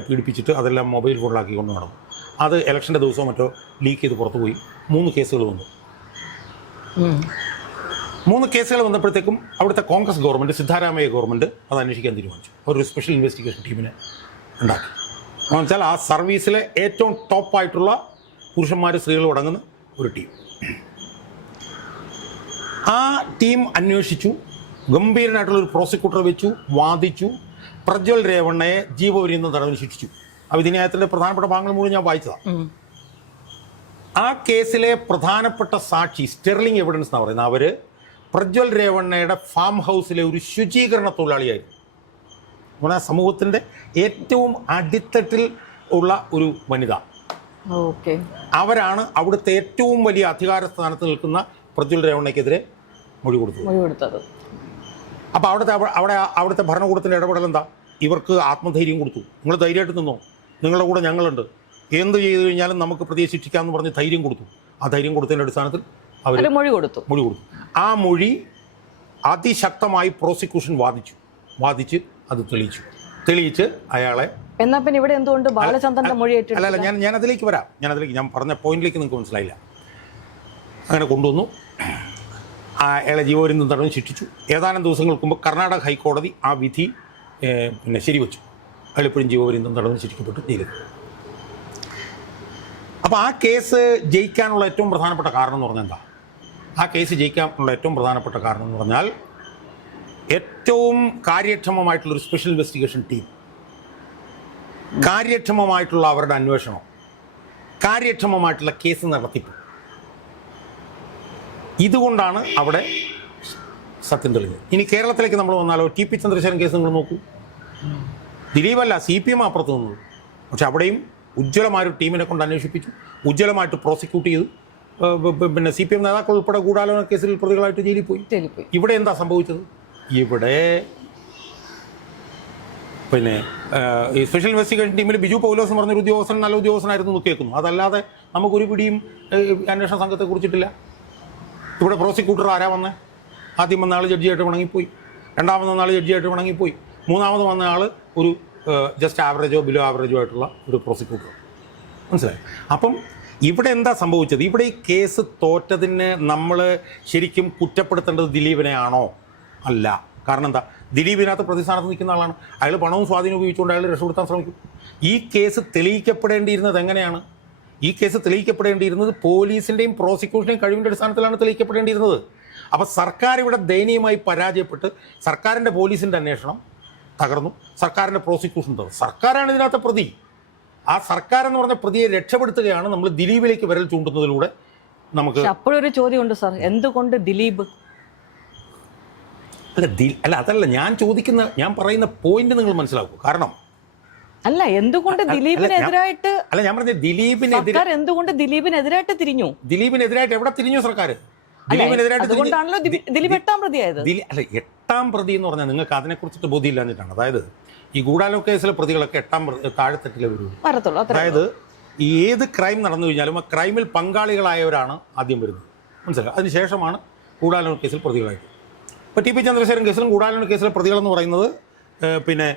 പീഡിപ്പിച്ചിട്ട് അതെല്ലാം മൊബൈൽ ഫോണിലാക്കി കൊണ്ട് നടന്നു. അത് ഇലക്ഷന്റെ ദിവസവും മറ്റോ ലീക്ക് ചെയ്ത് പുറത്തു പോയി മൂന്ന് കേസുകൾ വന്നു. മൂന്ന് കേസുകൾ വന്നപ്പോഴത്തേക്കും അവിടുത്തെ കോൺഗ്രസ് ഗവൺമെന്റ് സിദ്ധാരാമയ്യ ഗവൺമെന്റ് അത് അന്വേഷിക്കാൻ തീരുമാനിച്ചു. ഒരു സ്പെഷ്യൽ ഇൻവെസ്റ്റിഗേഷൻ ടീമിനെ ഉണ്ടാക്കി. എന്ന് വെച്ചാൽ ആ സർവീസിലെ ഏറ്റവും ടോപ്പായിട്ടുള്ള പുരുഷന്മാർ സ്ത്രീകളും അടങ്ങുന്ന ഒരു ടീം ആ ടീം അന്വേഷിച്ചു. ഗംഭീരനായിട്ടുള്ള ഒരു പ്രോസിക്യൂട്ടർ വെച്ചു വാദിച്ചു. പ്രജ്വൽ രേവണ്ണയെ ജീവപര്യന്തം തടവിന് ശിക്ഷിച്ചു. ആ വിധിന്യായത്തിന്റെ പ്രധാനപ്പെട്ട ഭാഗങ്ങൾ മുഴുവൻ ഞാൻ വായിച്ചതാണ്. ആ കേസിലെ പ്രധാനപ്പെട്ട സാക്ഷി സ്റ്റെർലിംഗ് എവിഡൻസ് എന്നാണ് പറയുന്നത്. അവർ പ്രജ്വൽ രേവണ്ണയുടെ ഫാം ഹൗസിലെ ഒരു ശുചീകരണ തൊഴിലാളിയായിരുന്നു. പറഞ്ഞാൽ സമൂഹത്തിന്റെ ഏറ്റവും അടിത്തട്ടിൽ ഉള്ള ഒരു വനിത. ഓക്കെ. അവരാണ് അവിടുത്തെ ഏറ്റവും വലിയ അധികാര സ്ഥാനത്ത് നിൽക്കുന്ന പ്രജ്വൽ രേവണ്ണയ്ക്കെതിരെ മൊഴി കൊടുത്തു മൊഴി കൊടുത്തത് അപ്പോൾ അവിടുത്തെ അവിടെ അവിടുത്തെ ഭരണകൂടത്തിന്റെ ഇടപെടൽ എന്താ? ഇവർക്ക് ആത്മധൈര്യം കൊടുത്തു. നിങ്ങൾ ധൈര്യമായിട്ട് നിന്നോ? നിങ്ങളുടെ കൂടെ ഞങ്ങളുണ്ട്. എന്ത് ചെയ്തു കഴിഞ്ഞാലും നമുക്ക് പ്രതിയെ ശിക്ഷിക്കാമെന്ന് പറഞ്ഞ് ധൈര്യം കൊടുത്തു. ആ ധൈര്യം കൊടുത്തതിന്റെ അടിസ്ഥാനത്തിൽ അവർ മൊഴി കൊടുത്തു. മൊഴി കൊടുത്തു. ആ മൊഴി അതിശക്തമായി പ്രോസിക്യൂഷൻ വാദിച്ചു. വാദിച്ച് അത് തെളിയിച്ചു. തെളിയിച്ച് അയാളെ എന്നാ പിന്നെ ഇവിടെ എന്തുകൊണ്ട് ബാലചന്ദ്രന്റെ മൊഴി അല്ല അല്ല ഞാൻ ഞാൻ അതിലേക്ക് വരാം. ഞാൻ അതിലേക്ക് ഞാൻ പറഞ്ഞ പോയിന്റിലേക്ക് നിങ്ങൾക്ക് മനസ്സിലായില്ല. അങ്ങനെ കൊണ്ടുവന്നു. അയാളെ ജീവപര്യന്തം തടവിന് ശിക്ഷിച്ചു. ഏതാനും ദിവസങ്ങൾക്ക് മുമ്പ് കർണാടക ഹൈക്കോടതി ആ വിധി പിന്നെ ശരിവച്ചു. ഇപ്പോഴും ജീവപര്യന്തം തടവിന് ശിക്ഷിക്കപ്പെട്ടു ജയിലിൽ അപ്പോൾ ആ കേസ് ജയിക്കാനുള്ള ഏറ്റവും പ്രധാനപ്പെട്ട കാരണം എന്ന് പറഞ്ഞാൽ എന്താ? ആ കേസ് ജയിക്കാനുള്ള ഏറ്റവും പ്രധാനപ്പെട്ട കാരണം എന്ന് പറഞ്ഞാൽ ഏറ്റവും കാര്യക്ഷമമായിട്ടുള്ളൊരു സ്പെഷ്യൽ ഇൻവെസ്റ്റിഗേഷൻ ടീം കാര്യക്ഷമമായിട്ടുള്ള അവരുടെ അന്വേഷണം. കാര്യക്ഷമമായിട്ടുള്ള കേസ് നടത്തിപ്പ്. ഇതുകൊണ്ടാണ് അവിടെ സത്യം തെളിഞ്ഞത്. ഇനി കേരളത്തിലേക്ക് നമ്മൾ വന്നാലോ? ടി പി ചന്ദ്രശേഖരൻ കേസ് നിങ്ങൾ നോക്കൂ. ദിലീപല്ല സി പി എം അപ്പുറത്ത് നിന്നു. പക്ഷെ അവിടെയും ഉജ്ജ്വലമായൊരു ടീമിനെ കൊണ്ട് അന്വേഷിപ്പിച്ചു. ഉജ്ജ്വലമായിട്ട് പ്രോസിക്യൂട്ട് ചെയ്തു. പിന്നെ സി പി എം നേതാക്കൾ ഉൾപ്പെടെ ഗൂഢാലോചന കേസിൽ പ്രതികളായിട്ട് ജയിലിൽ പോയി. ഇവിടെ എന്താ സംഭവിച്ചത്? ഇവിടെ പിന്നെ ഈ സ്പെഷ്യൽ ഇൻവെസ്റ്റിഗേഷൻ ടീമിൽ ബിജു പൗലോസ് എന്ന് പറഞ്ഞൊരു ഉദ്യോഗസ്ഥൻ നല്ല ഉദ്യോഗസ്ഥനായിരുന്നു എന്ന് കേൾക്കുന്നു. അതല്ലാതെ നമുക്കൊരു പിടിയും അന്വേഷണ സംഘത്തെ കുറിച്ചിട്ടില്ല. ഇവിടെ പ്രോസിക്യൂട്ടർ ആരാ വന്നേ? ആദ്യം വന്ന ആൾ ജഡ്ജിയായിട്ട് വണങ്ങിപ്പോയി. രണ്ടാമത് വന്ന ആൾ ജഡ്ജിയായിട്ട് വണങ്ങിപ്പോയി. മൂന്നാമത് വന്ന ആൾ ഒരു ജസ്റ്റ് ആവറേജോ ബിലോ ആവറേജോ ആയിട്ടുള്ള ഒരു പ്രോസിക്യൂട്ടർ മനസ്സിലായി? അപ്പം ഇവിടെ എന്താ സംഭവിച്ചത്? ഇവിടെ ഈ കേസ് തോറ്റതിന് നമ്മൾ ശരിക്കും കുറ്റപ്പെടുത്തേണ്ടത് ദിലീപിനെയാണോ അല്ല. കാരണം എന്താ? ദിലീപിനകത്ത് പ്രതിസ്ഥാനത്ത് നിൽക്കുന്ന ആളാണ്. അയാൾ പണവും സ്വാധീനം ഉപയോഗിച്ചുകൊണ്ട് അയാൾ രക്ഷപ്പെടുത്താൻ ശ്രമിക്കും. ഈ കേസ് തെളിയിക്കപ്പെടേണ്ടിയിരുന്നത് എങ്ങനെയാണ്? ഈ കേസ് തെളിയിക്കപ്പെടേണ്ടിയിരുന്നത് പോലീസിന്റെയും പ്രോസിക്യൂഷന്റെയും കഴിവിന്റെ അടിസ്ഥാനത്തിലാണ് തെളിയിക്കപ്പെടേണ്ടിയിരുന്നത്. അപ്പോൾ സർക്കാർ ഇവിടെ ദയനീയമായി പരാജയപ്പെട്ട് സർക്കാരിന്റെ പോലീസിന്റെ അന്വേഷണം തകർന്നു. സർക്കാരിന്റെ പ്രോസിക്യൂഷൻ തകർന്നു. സർക്കാരാണ് ഇതിനകത്തെ പ്രതി. ആ സർക്കാർ എന്ന് പറഞ്ഞ പ്രതിയെ രക്ഷപ്പെടുത്തുകയാണ് നമ്മൾ ദിലീപിലേക്ക് വിരൽ ചൂണ്ടുന്നതിലൂടെ നമുക്ക് അപ്പോഴൊരു ചോദ്യമുണ്ട് സാർ. എന്തുകൊണ്ട് ദിലീപ്? അല്ല അല്ല അതല്ല ഞാൻ ചോദിക്കുന്ന ഞാൻ പറയുന്ന പോയിന്റ് നിങ്ങൾ മനസ്സിലാക്കൂ. കാരണം അല്ല എന്തുകൊണ്ട് ദിലീപിനെതിരായിട്ട് അല്ല ഞാൻ പറഞ്ഞ ദിലീപിനെതിരെ എന്തുകൊണ്ട് ദിലീപിനെതിരായിട്ട് തിരിഞ്ഞു? ദിലീപിനെതിരായിട്ട് എവിടെ തിരിഞ്ഞു സർക്കാർ അതുകൊണ്ടാണല്ലോ ദിലീപ് എട്ടാം പ്രതിയായത്. അല്ല എട്ടാം പ്രതി എന്ന് പറഞ്ഞാൽ നിങ്ങൾക്ക് അതിനെ കുറിച്ചിട്ട് ബോധ്യമില്ലാഞ്ഞിട്ടാണ് അതായത് ഈ ഗൂഢാലോ കേസിലെ പ്രതികളൊക്കെ എട്ടാം താഴെത്തട്ടിലെ വരും അതായത് ഈ ഏത് ക്രൈം നടന്നു കഴിഞ്ഞാലും ആ ക്രൈമിൽ പങ്കാളികളായവരാണ് ആദ്യം വരുന്നത്. മനസ്സിലായി? അതിനുശേഷമാണ് ഗൂഢാലോ കേസിൽ പ്രതികളായിട്ട് ഇപ്പോൾ ടി പി ചന്ദ്രശേഖരൻ കേസിലും ഗൂഢാലോ കേസിലെ പ്രതികളെന്ന് പറയുന്നത് പിന്നെ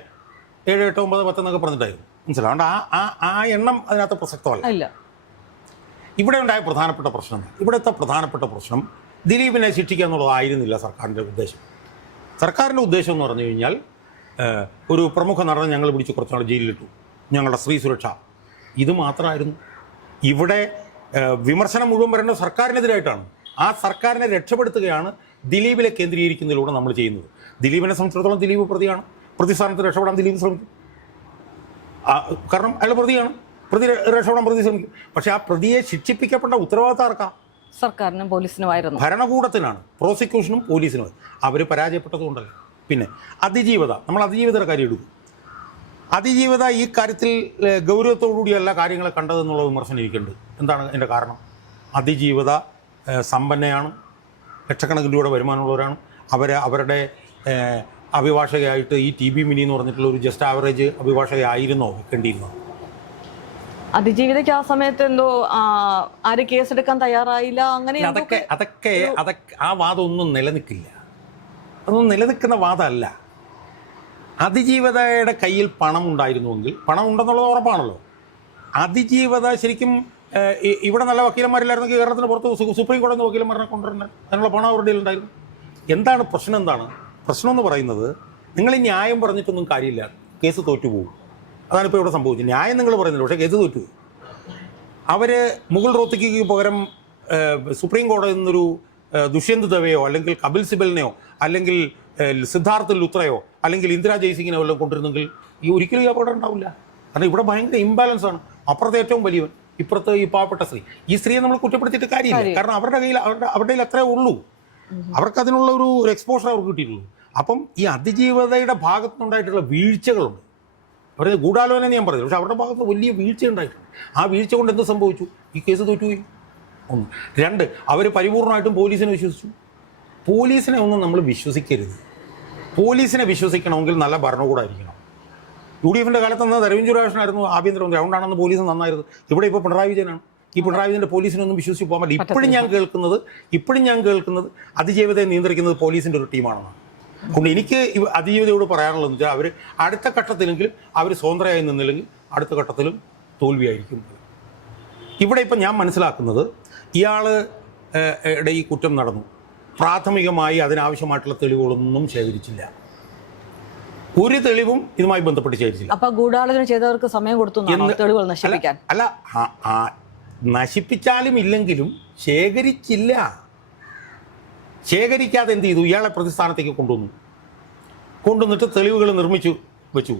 ഏഴ് എട്ട് ഒമ്പത് പത്ത് എന്നൊക്കെ പറഞ്ഞിട്ടായിരുന്നു മനസ്സിലാവണ്ട ആ ആ ആ എണ്ണം അതിനകത്ത് പ്രസക്തമല്ല. ഇല്ല. ഇവിടെ ഉണ്ടായ പ്രധാനപ്പെട്ട പ്രശ്നം? ഇവിടുത്തെ പ്രധാനപ്പെട്ട പ്രശ്നം ദിലീപിനെ ശിക്ഷിക്കുക എന്നുള്ളതായിരുന്നില്ല സർക്കാരിന്റെ ഉദ്ദേശം. സർക്കാരിന്റെ ഉദ്ദേശം എന്ന് പറഞ്ഞു കഴിഞ്ഞാൽ ഒരു പ്രമുഖ നടനെ ഞങ്ങൾ പിടിച്ച് കുറച്ചുനാൾ ജയിലിലിട്ടു. ഞങ്ങളുടെ സ്ത്രീ സുരക്ഷ. ഇത് മാത്രമായിരുന്നു. ഇവിടെ വിമർശനം മുഴുവൻ വരേണ്ടത് സർക്കാരിനെതിരായിട്ടാണ്. ആ സർക്കാരിനെ രക്ഷപ്പെടുത്തുകയാണ് ദിലീപിലെ കേന്ദ്രീകരിക്കുന്നതിലൂടെ നമ്മൾ ചെയ്യുന്നത്. ദിലീപിനെ സംബന്ധിച്ചിടത്തോളം ദിലീപ് പ്രതിയാണ്. പ്രതിസ്ഥാനത്ത് രക്ഷപ്പെടാൻ ദിലീപ് ശ്രമിക്കും. കാരണം അയാൾ പ്രതിയാണ്. പ്രതി രക്ഷപ്പെടാൻ പ്രതി ശ്രമിക്കും. പക്ഷേ ആ പ്രതിയെ ശിക്ഷിപ്പിക്കപ്പെട്ട ഉത്തരവാദിത്തം ആർക്കാ? സർക്കാരിനും പോലീസിനുമായിരുന്നു. ഭരണകൂടത്തിനാണ്. പ്രോസിക്യൂഷനും പോലീസിനും. അവർ പരാജയപ്പെട്ടതുകൊണ്ടല്ല. പിന്നെ അതിജീവത. നമ്മൾ അതിജീവിതയുടെ കാര്യം എടുക്കും. അതിജീവിത ഈ കാര്യത്തിൽ ഗൗരവത്തോടുകൂടിയല്ല കാര്യങ്ങളെ കണ്ടതെന്നുള്ള വിമർശനം എനിക്കുണ്ട്. എന്താണ് അതിന്റെ കാരണം? അതിജീവിത സമ്പന്നയാണ്. ലക്ഷക്കണക്കിന് രൂപയുടെ വരുമാനമുള്ളവരാണ്. അവർ അവരുടെ അഭിഭാഷകയായിട്ട് ഈ ടി ബി മിനി എന്ന് പറഞ്ഞിട്ടുള്ള ഒരു ജസ്റ്റ് ആവറേജ് അഭിഭാഷകയായിരുന്നോ? വെക്കേണ്ടിയിരുന്നത് അതിജീവിതയ്ക്ക് ആ സമയത്ത് എന്തോ ആര് കേസെടുക്കാൻ തയ്യാറായില്ല അങ്ങനെ അതൊക്കെ അതൊക്കെ അതൊക്കെ ആ വാദം ഒന്നും നിലനിൽക്കില്ല. അതൊന്നും നിലനിൽക്കുന്ന വാദമല്ല. അതിജീവതയുടെ കയ്യിൽ പണം ഉണ്ടായിരുന്നുവെങ്കിൽ പണം ഉണ്ടെന്നുള്ളത് ഉറപ്പാണല്ലോ. അതിജീവത ശരിക്കും ഇവിടെ നല്ല വക്കീലന്മാരില്ലായിരുന്നെങ്കിൽ കേരളത്തിന് പുറത്ത് സുപ്രീം കോടതി വക്കീലന്മാരെ കൊണ്ടുവരുന്നത് അതിനുള്ള പണം അവരുടെ ഉണ്ടായിരുന്നു എന്താണ് പ്രശ്നം എന്താണ്? പ്രശ്നം എന്ന് പറയുന്നത് നിങ്ങൾ ഈ ന്യായം പറഞ്ഞിട്ടൊന്നും കാര്യമില്ല. കേസ് തോറ്റുപോകും അതാണ് ഇപ്പോൾ ഇവിടെ സംഭവിച്ചത്. ന്യായം നിങ്ങൾ പറയുന്നില്ല പക്ഷേ കേസ് തോറ്റു അവർ മുഗൾ റോത്തിക്ക് പകരം സുപ്രീം കോടതിയിൽ നിന്നൊരു ദുഷ്യന്ത് ദവയോ അല്ലെങ്കിൽ കപിൽ സിബലിനെയോ അല്ലെങ്കിൽ സിദ്ധാർത്ഥ സിദ്ധാർത്ഥ് ലുത്രയോ അല്ലെങ്കിൽ ഇന്ദിരാ ജയ്സിങ്ങിനെ വല്ലതും കൊണ്ടിരുന്നെങ്കിൽ ഈ ഒരിക്കലും ഈ അപകടം ഉണ്ടാവില്ല. കാരണം ഇവിടെ ഭയങ്കര ഇംബാലൻസ് ആണ്. അപ്പുറത്തെ ഏറ്റവും വലിയവൻ ഇപ്പുറത്ത് ഈ പാവപ്പെട്ട സ്ത്രീ. ഈ സ്ത്രീയെ നമ്മൾ കുറ്റപ്പെടുത്തിയിട്ട് കാര്യമില്ല. കാരണം അവരുടെ കയ്യിൽ അവരുടെ അവരുടെ കയ്യിൽ അത്രേ ഉള്ളൂ. അവർക്ക് അതിനുള്ള ഒരു എക്സ്പോഷർ അവർക്ക് കിട്ടിയിട്ടുള്ളൂ അപ്പം ഈ അതിജീവതയുടെ ഭാഗത്തുനിന്നുണ്ടായിട്ടുള്ള വീഴ്ചകളുണ്ട്. അവരുടെ ഗൂഢാലോചന ഞാൻ പറഞ്ഞു പക്ഷെ അവരുടെ ഭാഗത്ത് വലിയ വീഴ്ച ഉണ്ടായിട്ടുണ്ട്. ആ വീഴ്ച കൊണ്ട് എന്ത് സംഭവിച്ചു? ഈ കേസ് തോറ്റുപോയി. ഒന്ന്. രണ്ട് അവർ പരിപൂർണമായിട്ടും പോലീസിനെ വിശ്വസിച്ചു. പോലീസിനെ ഒന്നും നമ്മൾ വിശ്വസിക്കരുത്. പോലീസിനെ വിശ്വസിക്കണമെങ്കിൽ നല്ല ഭരണകൂടമായിരിക്കണം യു ഡി എഫിന്റെ കാലത്ത് നിന്ന് അരവിന്ദ് സുരേഷനായിരുന്നു ആഭ്യന്തരമന്ത്രി. അതുകൊണ്ടാണെന്ന് പോലീസ് നന്നായിരുന്നു. ഇവിടെ ഇപ്പോൾ പിണറായി വിജയനാണ്. ഈ പിണറായി വിജയന്റെ പോലീസിനൊന്നും വിശ്വസിച്ച് പോകാൻ പറ്റില്ല ഇപ്പോഴും ഞാൻ കേൾക്കുന്നത് ഇപ്പോഴും ഞാൻ കേൾക്കുന്നത് അതിജീവിതയെ നിയന്ത്രിക്കുന്നത് പോലീസിന്റെ ഒരു ടീമാണെന്നാണ്. അതുകൊണ്ട് എനിക്ക് അതിജീവിതയോട് പറയാനുള്ളതെന്ന് വെച്ചാൽ അവർ അടുത്ത ഘട്ടത്തിലെങ്കിലും അവർ സ്വതന്ത്രമായി നിന്നില്ലെങ്കിൽ അടുത്ത ഘട്ടത്തിലും തോൽവിയായിരിക്കും. ഇവിടെ ഇപ്പം ഞാൻ മനസ്സിലാക്കുന്നത് ഇയാൾ ഇടയിൽ ഈ കുറ്റം നടന്നു. പ്രാഥമികമായി അതിനാവശ്യമായിട്ടുള്ള തെളിവുകളൊന്നും ശേഖരിച്ചില്ല. ഒരു തെളിവും ഇതുമായി ബന്ധപ്പെട്ട് ശേഖരിച്ചില്ല. അപ്പൊ ഗൂഢാലോചന ചെയ്തവർക്ക് സമയം കൊടുത്തു തെളിവുകൾ നശിപ്പിക്കാൻ? അല്ല നശിപ്പിച്ചാലും ഇല്ലെങ്കിലും ശേഖരിച്ചില്ല. ശേഖരിക്കാതെ എന്ത് ചെയ്തു? ഇയാളെ പ്രതിസ്ഥാനത്തേക്ക് കൊണ്ടുവന്നു. കൊണ്ടുവന്നിട്ട് തെളിവുകൾ നിർമ്മിച്ചു വെച്ചു.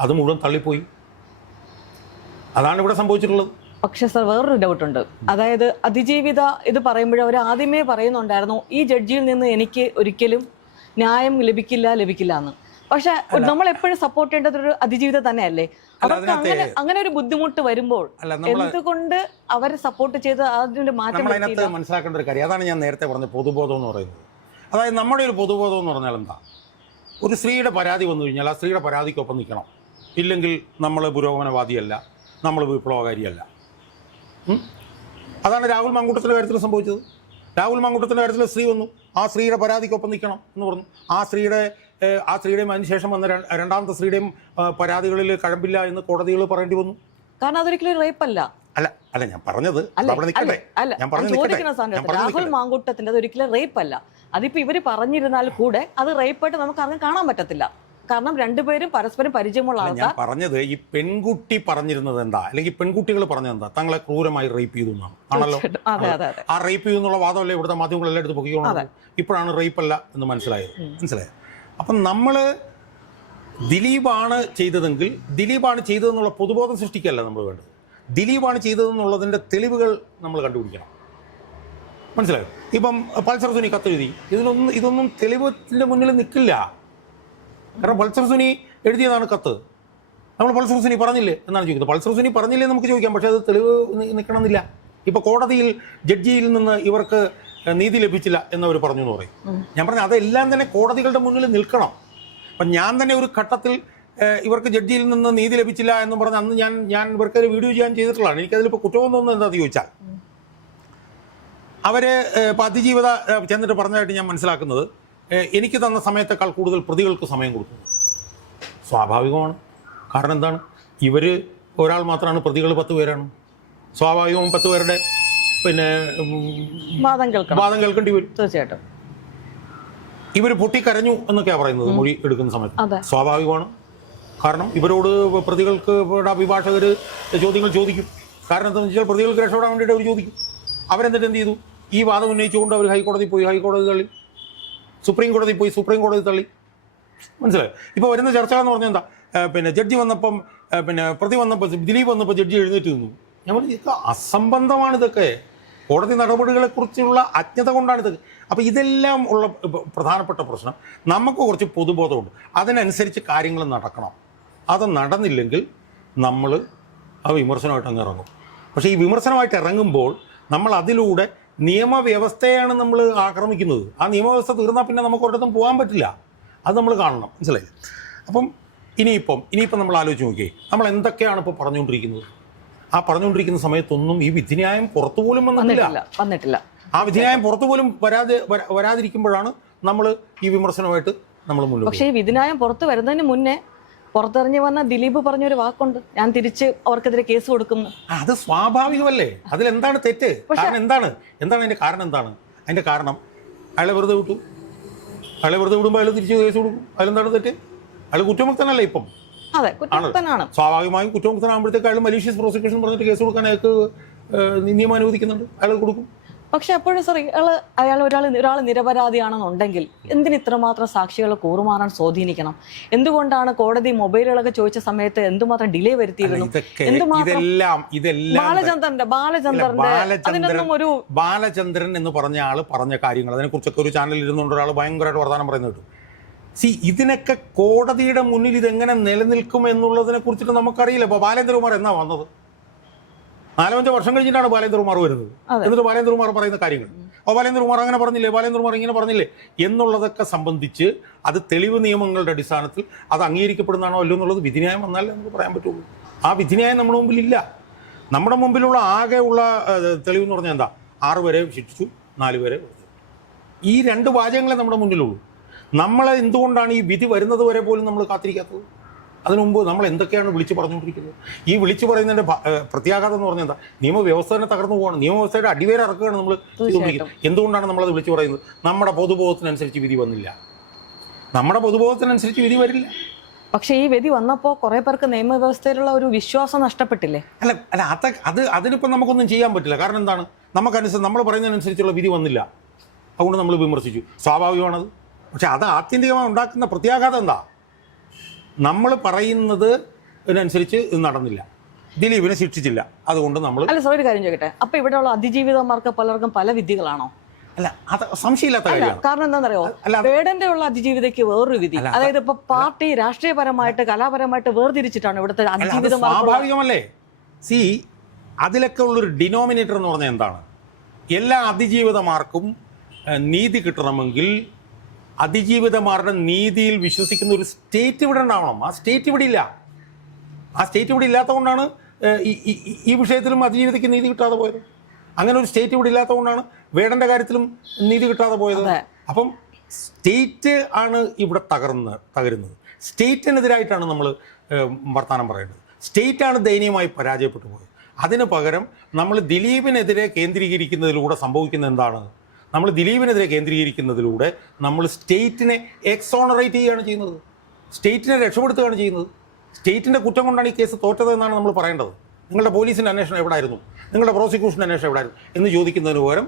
അത് മുഴുവൻ തള്ളിപ്പോയി. അതാണ് ഇവിടെ സംഭവിച്ചിട്ടുള്ളത്. പക്ഷെ സർ വേറൊരു ഡൗട്ട് ഉണ്ട്. അതായത് അതിജീവിത ഇത് പറയുമ്പോൾ അവർ ആദ്യമേ പറയുന്നുണ്ടായിരുന്നു ഈ ജഡ്ജിയിൽ നിന്ന് എനിക്ക് ഒരിക്കലും ന്യായം ലഭിക്കില്ല ലഭിക്കില്ല എന്ന്. പക്ഷെ നമ്മൾ എപ്പോഴും സപ്പോർട്ട് ചെയ്യേണ്ടത് ഒരു അതിജീവിത തന്നെയല്ലേ? അവർക്ക് അങ്ങനെ അങ്ങനെ ഒരു ബുദ്ധിമുട്ട് വരുമ്പോൾ എന്തുകൊണ്ട് അവരെ സപ്പോർട്ട് ചെയ്ത് മാറ്റം നമ്മൾ? അതിനകത്ത് മനസ്സിലാക്കേണ്ട ഒരു കാര്യം അതാണ് ഞാൻ നേരത്തെ പറഞ്ഞ പൊതുബോധം എന്ന് പറയുന്നത്. അതായത് നമ്മുടെ ഒരു പൊതുബോധം എന്ന് പറഞ്ഞാൽ എന്താ? ഒരു സ്ത്രീയുടെ പരാതി വന്നു കഴിഞ്ഞാൽ ആ സ്ത്രീയുടെ പരാതിക്കൊപ്പം നിൽക്കണം. ഇല്ലെങ്കിൽ നമ്മൾ പുരോഗമനവാദിയല്ല നമ്മൾ വിപ്ലവകാരിയല്ല. അതാണ് രാഹുൽ മാങ്കൂട്ടത്തിന്റെ കാര്യത്തിൽ സംഭവിച്ചത്. രാഹുൽ മാങ്കൂട്ടത്തിന്റെ കാര്യത്തിൽ സ്ത്രീ വന്നു. ആ സ്ത്രീയുടെ പരാതിക്കൊപ്പം നിൽക്കണം എന്ന് പറഞ്ഞു. ആ സ്ത്രീയുടെ ആ സ്ത്രീയുടെയും അതിനുശേഷം വന്ന രണ്ടാമത്തെ സ്ത്രീയുടെയും പരാതികളിൽ കഴമ്പില്ല എന്ന് കോടതികൾ പറയേണ്ടി വന്നു. കാരണം അതൊരിക്കലും റേപ്പ് അല്ല അല്ല അല്ല ഞാൻ പറഞ്ഞത് രാഹുൽ മാങ്കൂട്ടത്തിന്റെ അത് ഒരിക്കലും റേപ്പ് അല്ല അതിപ്പോ ഇവർ പറഞ്ഞിരുന്നാൽ കൂടെ അത് റേപ്പായിട്ട് നമുക്ക് അങ്ങനെ കാണാൻ പറ്റത്തില്ല. കാരണം രണ്ടുപേരും പരസ്പരം പരിചയമുള്ള ഞാൻ പറഞ്ഞത് ഈ പെൺകുട്ടി പറഞ്ഞിരുന്നത് എന്താ? അല്ലെങ്കിൽ പെൺകുട്ടികൾ പറഞ്ഞത് എന്താ? തങ്ങളെ ക്രൂരമായി റേപ്പ് ചെയ്തു എന്നാണ്. ആണല്ലോ? ആ റേപ്പ് ചെയ്തു എന്നുള്ള വാദമല്ലേ ഇവിടുത്തെ മാധ്യമങ്ങളെല്ലാം എടുത്ത് പൊക്കിക്കോളാം ഇപ്പോഴാണ് റേപ്പ് അല്ല എന്ന് മനസ്സിലായത്. മനസ്സിലായത് അപ്പം നമ്മൾ ദിലീപാണ് ചെയ്തതെങ്കിൽ ദിലീപാണ് ചെയ്തതെന്നുള്ള പൊതുബോധം സൃഷ്ടിക്കല്ല നമ്മൾ വേണ്ടത്. ദിലീപാണ് ചെയ്തതെന്നുള്ളതിന്റെ തെളിവുകൾ നമ്മൾ കണ്ടുപിടിക്കണം. മനസ്സിലായോ? ഇപ്പം പൾസർ സുനി കത്തെഴുതി. ഇതിനൊന്നും ഇതൊന്നും തെളിവത്തിന്റെ മുന്നിൽ നിൽക്കില്ല. കാരണം പൾസർ സുനി എഴുതിയതാണ് കത്ത്. നമ്മൾ പൾസർ സുനി പറഞ്ഞില്ലേ എന്നാണ് ചോദിക്കുന്നത്. പൾസർ സുനി പറഞ്ഞില്ലേ നമുക്ക് ചോദിക്കാം. പക്ഷേ അത് തെളിവ് നിൽക്കണമെന്നില്ല. ഇപ്പോൾ കോടതിയിൽ ജഡ്ജിയിൽ നിന്ന് ഇവർക്ക് നീതി ലഭിച്ചില്ല എന്നവർ പറഞ്ഞു എന്ന് പറയും ഞാൻ പറഞ്ഞു അതെല്ലാം തന്നെ കോടതികളുടെ മുന്നിൽ നിൽക്കണം. അപ്പം ഞാൻ തന്നെ ഒരു ഘട്ടത്തിൽ ഇവർക്ക് ജഡ്ജിയിൽ നിന്ന് നീതി ലഭിച്ചില്ല എന്ന് പറഞ്ഞ് അന്ന് ഞാൻ ഞാൻ ഇവർക്ക് ഒരു വീഡിയോ ചെയ്യാൻ ചെയ്തിട്ടുള്ളതാണ്. എനിക്കതിലിപ്പോൾ കുറ്റമൊന്നും തോന്നുന്നത് എന്താണെന്ന് ചോദിച്ചാൽ അവർ അതിജീവിത ചെന്നിട്ട് പറഞ്ഞതായിട്ട് ഞാൻ മനസ്സിലാക്കുന്നത് എനിക്ക് തന്ന സമയത്തേക്കാൾ കൂടുതൽ പ്രതികൾക്ക് സമയം കൊടുക്കുന്നു. സ്വാഭാവികമാണ്. കാരണം എന്താണ്? ഇവർ ഒരാൾ മാത്രമാണ് പ്രതികൾ പത്ത് പേരാണ്. സ്വാഭാവികവും പത്ത് പേരുടെ പിന്നെ വാദം കേൾക്കണം. വാദം കേൾക്കേണ്ടി വരും. തീർച്ചയായിട്ടും. ഇവർ പൊട്ടിക്കരഞ്ഞു എന്നൊക്കെയാണ് പറയുന്നത് മൊഴി എടുക്കുന്ന സമയത്ത്. സ്വാഭാവികമാണ്. കാരണം ഇവരോട് പ്രതികൾക്ക് അഭിഭാഷകർ ചോദ്യങ്ങൾ ചോദിക്കും. കാരണം എന്താണെന്ന് വെച്ചാൽ പ്രതികൾക്ക് രക്ഷപ്പെടാൻ വേണ്ടിയിട്ട് അവർ ചോദിക്കും. അവരെന്നിട്ട് എന്ത് ചെയ്തു? ഈ വാദം ഉന്നയിച്ചുകൊണ്ട് അവർ ഹൈക്കോടതി പോയി. ഹൈക്കോടതി തള്ളി. സുപ്രീം കോടതി പോയി. സുപ്രീം കോടതി തള്ളി. മനസ്സിലായോ? ഇപ്പോൾ വരുന്ന ചർച്ച എന്ന് പറഞ്ഞാൽ എന്താ? പിന്നെ ജഡ്ജി വന്നപ്പം പിന്നെ പ്രതി വന്നപ്പോൾ ദിലീപ് വന്നപ്പോൾ ജഡ്ജി എഴുന്നേറ്റ് നിന്നു. ഞാൻ പറഞ്ഞു ഇതൊക്കെ അസംബന്ധമാണ് ഇതൊക്കെ. കോടതി നടപടികളെക്കുറിച്ചുള്ള അജ്ഞത കൊണ്ടാണിത്. അപ്പൊ അപ്പോൾ ഇതെല്ലാം ഉള്ള പ്രധാനപ്പെട്ട പ്രശ്നം. നമുക്ക് കുറച്ച് പൊതുബോധമുണ്ട്. അതിനനുസരിച്ച് കാര്യങ്ങൾ നടക്കണം. അത് നടന്നില്ലെങ്കിൽ നമ്മൾ ആ വിമർശനമായിട്ട് അങ്ങ് ഇറങ്ങും. പക്ഷേ ഈ വിമർശനമായിട്ട് ഇറങ്ങുമ്പോൾ നമ്മൾ അതിലൂടെ നിയമവ്യവസ്ഥയാണ് നമ്മൾ ആക്രമിക്കുന്നത്. ആ നിയമവ്യവസ്ഥ തീർന്നാൽ പിന്നെ നമുക്ക് ഒരിടത്തും പോകാൻ പറ്റില്ല. അത് നമ്മൾ കാണണം. മനസ്സിലായി അപ്പം ഇനിയിപ്പം ഇനിയിപ്പം നമ്മൾ ആലോചിച്ച് നോക്കിയേ. നമ്മൾ എന്തൊക്കെയാണ് ഇപ്പോൾ പറഞ്ഞുകൊണ്ടിരിക്കുന്നത്? ആ പറഞ്ഞുകൊണ്ടിരിക്കുന്ന സമയത്തൊന്നും ഈ വിധിന്യായം പുറത്തു പോലും വന്നിട്ടില്ല വന്നിട്ടില്ല. ആ വിധിന്യായം പുറത്തു പോലും വരാതെ വരാ- വരാതിരിക്കുമ്പോഴാണ് നമ്മൾ ഈ വിമർശനമായിട്ട് നമ്മൾ മുന്നോട്ട് പക്ഷേ ഈ വിധിന്യായം പുറത്തു വരുന്നതിന് മുന്നേ പുറത്തിറങ്ങി വന്ന ദിലീപ് പറഞ്ഞൊരു വാക്കുണ്ട് ഞാൻ തിരിച്ച് അവർക്കെതിരെ കേസ് കൊടുക്കുന്നു. അത് സ്വാഭാവികമല്ലേ? അതിലെന്താണ് തെറ്റ്? കാരണം എന്താണ്? എന്താണ് അതിന്റെ കാരണം എന്താണ്? അതിന്റെ കാരണം അയാളെ വെറുതെ വിട്ടു. അയാളെ വെറുതെ വിടുമ്പോൾ അയാൾ തിരിച്ച് കേസ് കൊടുക്കും. അതിലെന്താണ് തെറ്റ്? അയാൾ കുറ്റമുക്തനല്ലേ ഇപ്പം? അതെ കുറ്റമുക്തനാണ്. സ്വാഭാവികമായും കുറ്റമുക്തനാകുമ്പോഴത്തേക്ക് അയാൾ മലീഷ്യസ് പ്രോസിക്യൂഷൻ പറഞ്ഞിട്ട് കേസ് കൊടുക്കാൻ അയാൾക്ക് നിയമം അനുവദിക്കുന്നുണ്ട്. അയാൾ കൊടുക്കും. പക്ഷെ എപ്പോഴും സാർ ഇയാൾ അയാൾ ഒരാൾ ഒരാൾ നിരപരാധിയാണെന്നുണ്ടെങ്കിൽ എന്തിന് ഇത്രമാത്രം സാക്ഷികളെ കൂറുമാറാൻ സ്വാധീനിക്കണം? എന്തുകൊണ്ടാണ് കോടതി മൊബൈലുകളൊക്കെ ചോദിച്ച സമയത്ത് എന്തുമാത്രം ഡിലേ വരുത്തിയിരുന്നു? എന്തുമാത്രം ബാലചന്ദ്രന്റെ ബാലചന്ദ്രന്റെ അതിനൊന്നും ഒരു ബാലചന്ദ്രൻ എന്ന് പറഞ്ഞ ആൾ പറഞ്ഞ കാര്യങ്ങൾ. അതിനെക്കുറിച്ചൊക്കെ ഒരു ചാനലിൽ ഇരുന്നുകൊണ്ട് ഒരാൾ ഭയങ്കരമായിട്ട് വർത്തമാനം പറയുന്നത് കേട്ടു. സി ഇതിനൊക്കെ കോടതിയുടെ മുന്നിൽ ഇതെങ്ങനെ നിലനിൽക്കും എന്നുള്ളതിനെ കുറിച്ചിട്ട് നമുക്കറിയില്ല. ഇപ്പോൾ ബാലേന്ദ്രകുമാർ എന്നാ വന്നത്? നാലഞ്ച് വർഷം കഴിഞ്ഞിട്ടാണ് ബാലേന്ദ്രകുമാർ വരുന്നത്. എന്നിട്ട് ബാലേന്ദ്രകുമാർ പറയുന്ന കാര്യങ്ങൾ. ഓ ബാലേന്ദ്രകുമാർ അങ്ങനെ പറഞ്ഞില്ലേ? ബാലേന്ദ്രകുമാർ ഇങ്ങനെ പറഞ്ഞില്ലേ? എന്നുള്ളതൊക്കെ സംബന്ധിച്ച് അത് തെളിവ് നിയമങ്ങളുടെ അടിസ്ഥാനത്തിൽ അത് അംഗീകരിക്കപ്പെടുന്നതാണോ അല്ലോ എന്നുള്ളത് വിധിന്യായം വന്നാലേ നമുക്ക് പറയാൻ പറ്റുള്ളൂ. ആ വിധിന്യായം നമ്മുടെ മുമ്പിൽ ഇല്ല. നമ്മുടെ മുമ്പിലുള്ള ആകെയുള്ള തെളിവ് എന്ന് പറഞ്ഞാൽ എന്താ? ആറ് ശിക്ഷിച്ചു നാല് വരെ ഈ രണ്ട് വാചകങ്ങളെ നമ്മുടെ മുന്നിലുള്ളൂ. നമ്മൾ എന്തുകൊണ്ടാണ് ഈ വിധി വരുന്നത് വരെ പോലും നമ്മൾ കാത്തിരിക്കാത്തത്? അതിനു മുമ്പ് നമ്മൾ എന്തൊക്കെയാണ് വിളിച്ചു പറഞ്ഞുകൊണ്ടിരിക്കുന്നത്? ഈ വിളിച്ചു പറയുന്നതിന്റെ പ്രത്യാഘാതം എന്ന് പറഞ്ഞാൽ എന്താ? നിയമവ്യവസ്ഥ തന്നെ തകർന്നു പോകണം നിയമവ്യവസ്ഥയുടെ അടിവേര ഇറക്കുകയാണ് നമ്മൾ എന്തുകൊണ്ടാണ് നമ്മളത് വിളിച്ചു പറയുന്നത്? നമ്മുടെ പൊതുബോധത്തിനനുസരിച്ച് വിധി വന്നില്ല. നമ്മുടെ പൊതുബോധത്തിനനുസരിച്ച് വിധി വരില്ല. പക്ഷേ ഈ വിധി വന്നപ്പോൾ കുറെ പേർക്ക് നിയമവ്യവസ്ഥയിലുള്ള ഒരു വിശ്വാസം നഷ്ടപ്പെട്ടില്ലേ? അല്ല അല്ല അത് അത് അതിനിപ്പം നമുക്കൊന്നും ചെയ്യാൻ പറ്റില്ല. കാരണം എന്താണ്? നമുക്കനുസരിച്ച് നമ്മൾ പറയുന്നതിനനുസരിച്ചുള്ള വിധി വന്നില്ല. അതുകൊണ്ട് നമ്മൾ വിമർശിച്ചു. സ്വാഭാവികമാണത്. പക്ഷെ അത് ആത്യന്തികമായി ഉണ്ടാക്കുന്ന പ്രത്യാഘാതം എന്താ? നമ്മൾ പറയുന്നത് ഇതിനനുസരിച്ച് ഇത് നടന്നില്ല. ദിലീപിനെ ശിക്ഷിച്ചില്ല. അതുകൊണ്ട് നമ്മൾ അല്ല സാർ ഒരു കാര്യം ചോദിക്കട്ടെ? അപ്പൊ ഇവിടെയുള്ള അതിജീവിതന്മാർക്ക് പലർക്കും പല വിധികളാണോ? അല്ല അത് സംശയമില്ലാത്ത കാര്യമാണ്. കാരണം എന്താണെന്നറിയോ? വേടന്റെ ഉള്ള അതിജീവിതയ്ക്ക് വേറൊരു വിധി. അതായത് ഇപ്പൊ പാർട്ടി രാഷ്ട്രീയപരമായിട്ട് കലാപരമായിട്ട് വേർതിരിച്ചിട്ടാണ് ഇവിടുത്തെ അതിജീവിതം സ്വാഭാവികമല്ലേ? സി അതിലൊക്കെ ഉള്ളൊരു ഡിനോമിനേറ്റർ എന്ന് പറഞ്ഞാൽ എന്താണ്? എല്ലാ അതിജീവിതമാർക്കും നീതി കിട്ടണമെങ്കിൽ അതിജീവിതമാരുടെ നീതിയിൽ വിശ്വസിക്കുന്ന ഒരു സ്റ്റേറ്റ് ഇവിടെ ഉണ്ടാവണം. ആ സ്റ്റേറ്റ് ഇവിടെ ഇല്ല. ആ സ്റ്റേറ്റ് ഇവിടെ ഇല്ലാത്തതുകൊണ്ടാണ് കൊണ്ടാണ് ഈ- വിഷയത്തിലും അതിജീവിതയ്ക്ക് നീതി കിട്ടാതെ പോയത്. അങ്ങനെ ഒരു സ്റ്റേറ്റ് ഇവിടെ ഇല്ലാത്തതുകൊണ്ടാണ് വേടന്റെ കാര്യത്തിലും നീതി കിട്ടാതെ പോയത്. അപ്പം സ്റ്റേറ്റ് ആണ് ഇവിടെ തകർന്ന് തകരുന്നത്. സ്റ്റേറ്റിനെതിരായിട്ടാണ് നമ്മൾ വർത്തമാനം സ്റ്റേറ്റ് ആണ് ദയനീയമായി പരാജയപ്പെട്ടു പോയത്. അതിന് പകരം നമ്മൾ ദിലീപിനെതിരെ കേന്ദ്രീകരിക്കുന്നതിലൂടെ സംഭവിക്കുന്ന എന്താണ്? നമ്മൾ ദിലീപിനെതിരെ കേന്ദ്രീകരിക്കുന്നതിലൂടെ നമ്മൾ സ്റ്റേറ്റിനെ എക്സോണറേറ്റ് ചെയ്യുകയാണ് ചെയ്യുന്നത്. സ്റ്റേറ്റിനെ രക്ഷപ്പെടുത്തുകയാണ് ചെയ്യുന്നത്. സ്റ്റേറ്റിന്റെ കുറ്റം കൊണ്ടാണ് ഈ കേസ് തോറ്റതെന്നാണ് നമ്മൾ പറയേണ്ടത്. നിങ്ങളുടെ പോലീസിന്റെ അന്വേഷണം എവിടായിരുന്നു? നിങ്ങളുടെ പ്രോസിക്യൂഷന്റെ അന്വേഷണം എവിടായിരുന്നു? എന്ന് ചോദിക്കുന്നതിന് പകരം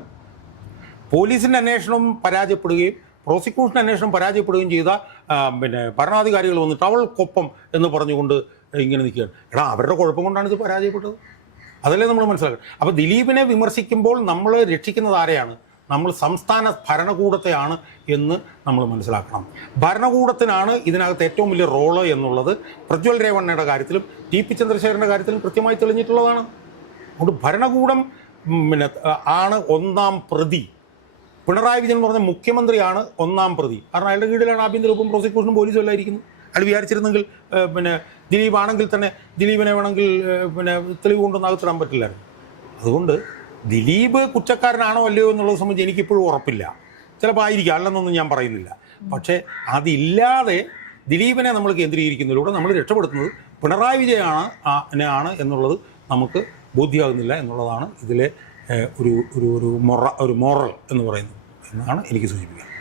പോലീസിന്റെ അന്വേഷണം പരാജയപ്പെടുകയും പ്രോസിക്യൂഷൻ അന്വേഷണം പരാജയപ്പെടുകയും ചെയ്ത പിന്നെ ഭരണാധികാരികൾ വന്നിട്ട് അവൾക്കൊപ്പം എന്ന് പറഞ്ഞുകൊണ്ട് ഇങ്ങനെ നിൽക്കുകയാണ്. എടാ അവരുടെ കുഴപ്പം കൊണ്ടാണ് ഇത് പരാജയപ്പെട്ടത്. അതല്ലേ നമ്മൾ മനസ്സിലാക്കുക അപ്പോൾ ദിലീപിനെ വിമർശിക്കുമ്പോൾ നമ്മൾ രക്ഷിക്കുന്നത് ആരെയാണ്? നമ്മൾ സംസ്ഥാന ഭരണകൂടത്തെയാണ് എന്ന് നമ്മൾ മനസ്സിലാക്കണം. ഭരണകൂടത്തിനാണ് ഇതിനകത്ത് ഏറ്റവും വലിയ റോൾ എന്നുള്ളത് പ്രജ്വൽ രേവണ്ണയുടെ കാര്യത്തിലും ടി പി ചന്ദ്രശേഖരന്റെ കാര്യത്തിലും കൃത്യമായി തെളിഞ്ഞിട്ടുള്ളതാണ്. അതുകൊണ്ട് ഭരണകൂടം പിന്നെ ആണ് ഒന്നാം പ്രതി. പിണറായി വിജയൻ പറഞ്ഞ മുഖ്യമന്ത്രിയാണ് ഒന്നാം പ്രതി. കാരണം അയാളുടെ കീഴിലാണ് ആഭ്യന്തര വകുപ്പും പ്രോസിക്യൂഷനും പോലീസും എല്ലാം ഇരിക്കുന്നത് അയാൾ വിചാരിച്ചിരുന്നെങ്കിൽ പിന്നെ ദിലീപ് ആണെങ്കിൽ തന്നെ ദിലീപിനെ വേണമെങ്കിൽ പിന്നെ തെളിവ് കൊണ്ടൊന്നും അകത്തിടാൻ പറ്റില്ലായിരുന്നു. അതുകൊണ്ട് ദിലീപ് കുറ്റക്കാരനാണോ അല്ലയോ എന്നുള്ളത് സംബന്ധിച്ച് എനിക്കിപ്പോഴും ഉറപ്പില്ല. ചിലപ്പോൾ ആയിരിക്കും. അല്ലെന്നൊന്നും ഞാൻ പറയുന്നില്ല. പക്ഷേ അതില്ലാതെ ദിലീപിനെ നമ്മൾ കേന്ദ്രീകരിക്കുന്നതിലൂടെ നമ്മൾ രക്ഷപ്പെടുത്തുന്നത് പിണറായി വിജയനാണ് ആണ് ആണ് എന്നുള്ളത് നമുക്ക് ബോധ്യമാകുന്നില്ല എന്നുള്ളതാണ് ഇതിലെ ഒരു ഒരു ഒരു മൊറ ഒരു മോറൽ എന്ന് പറയുന്നത് എന്നാണ് എനിക്ക് സൂചിപ്പിക്കുന്നത്.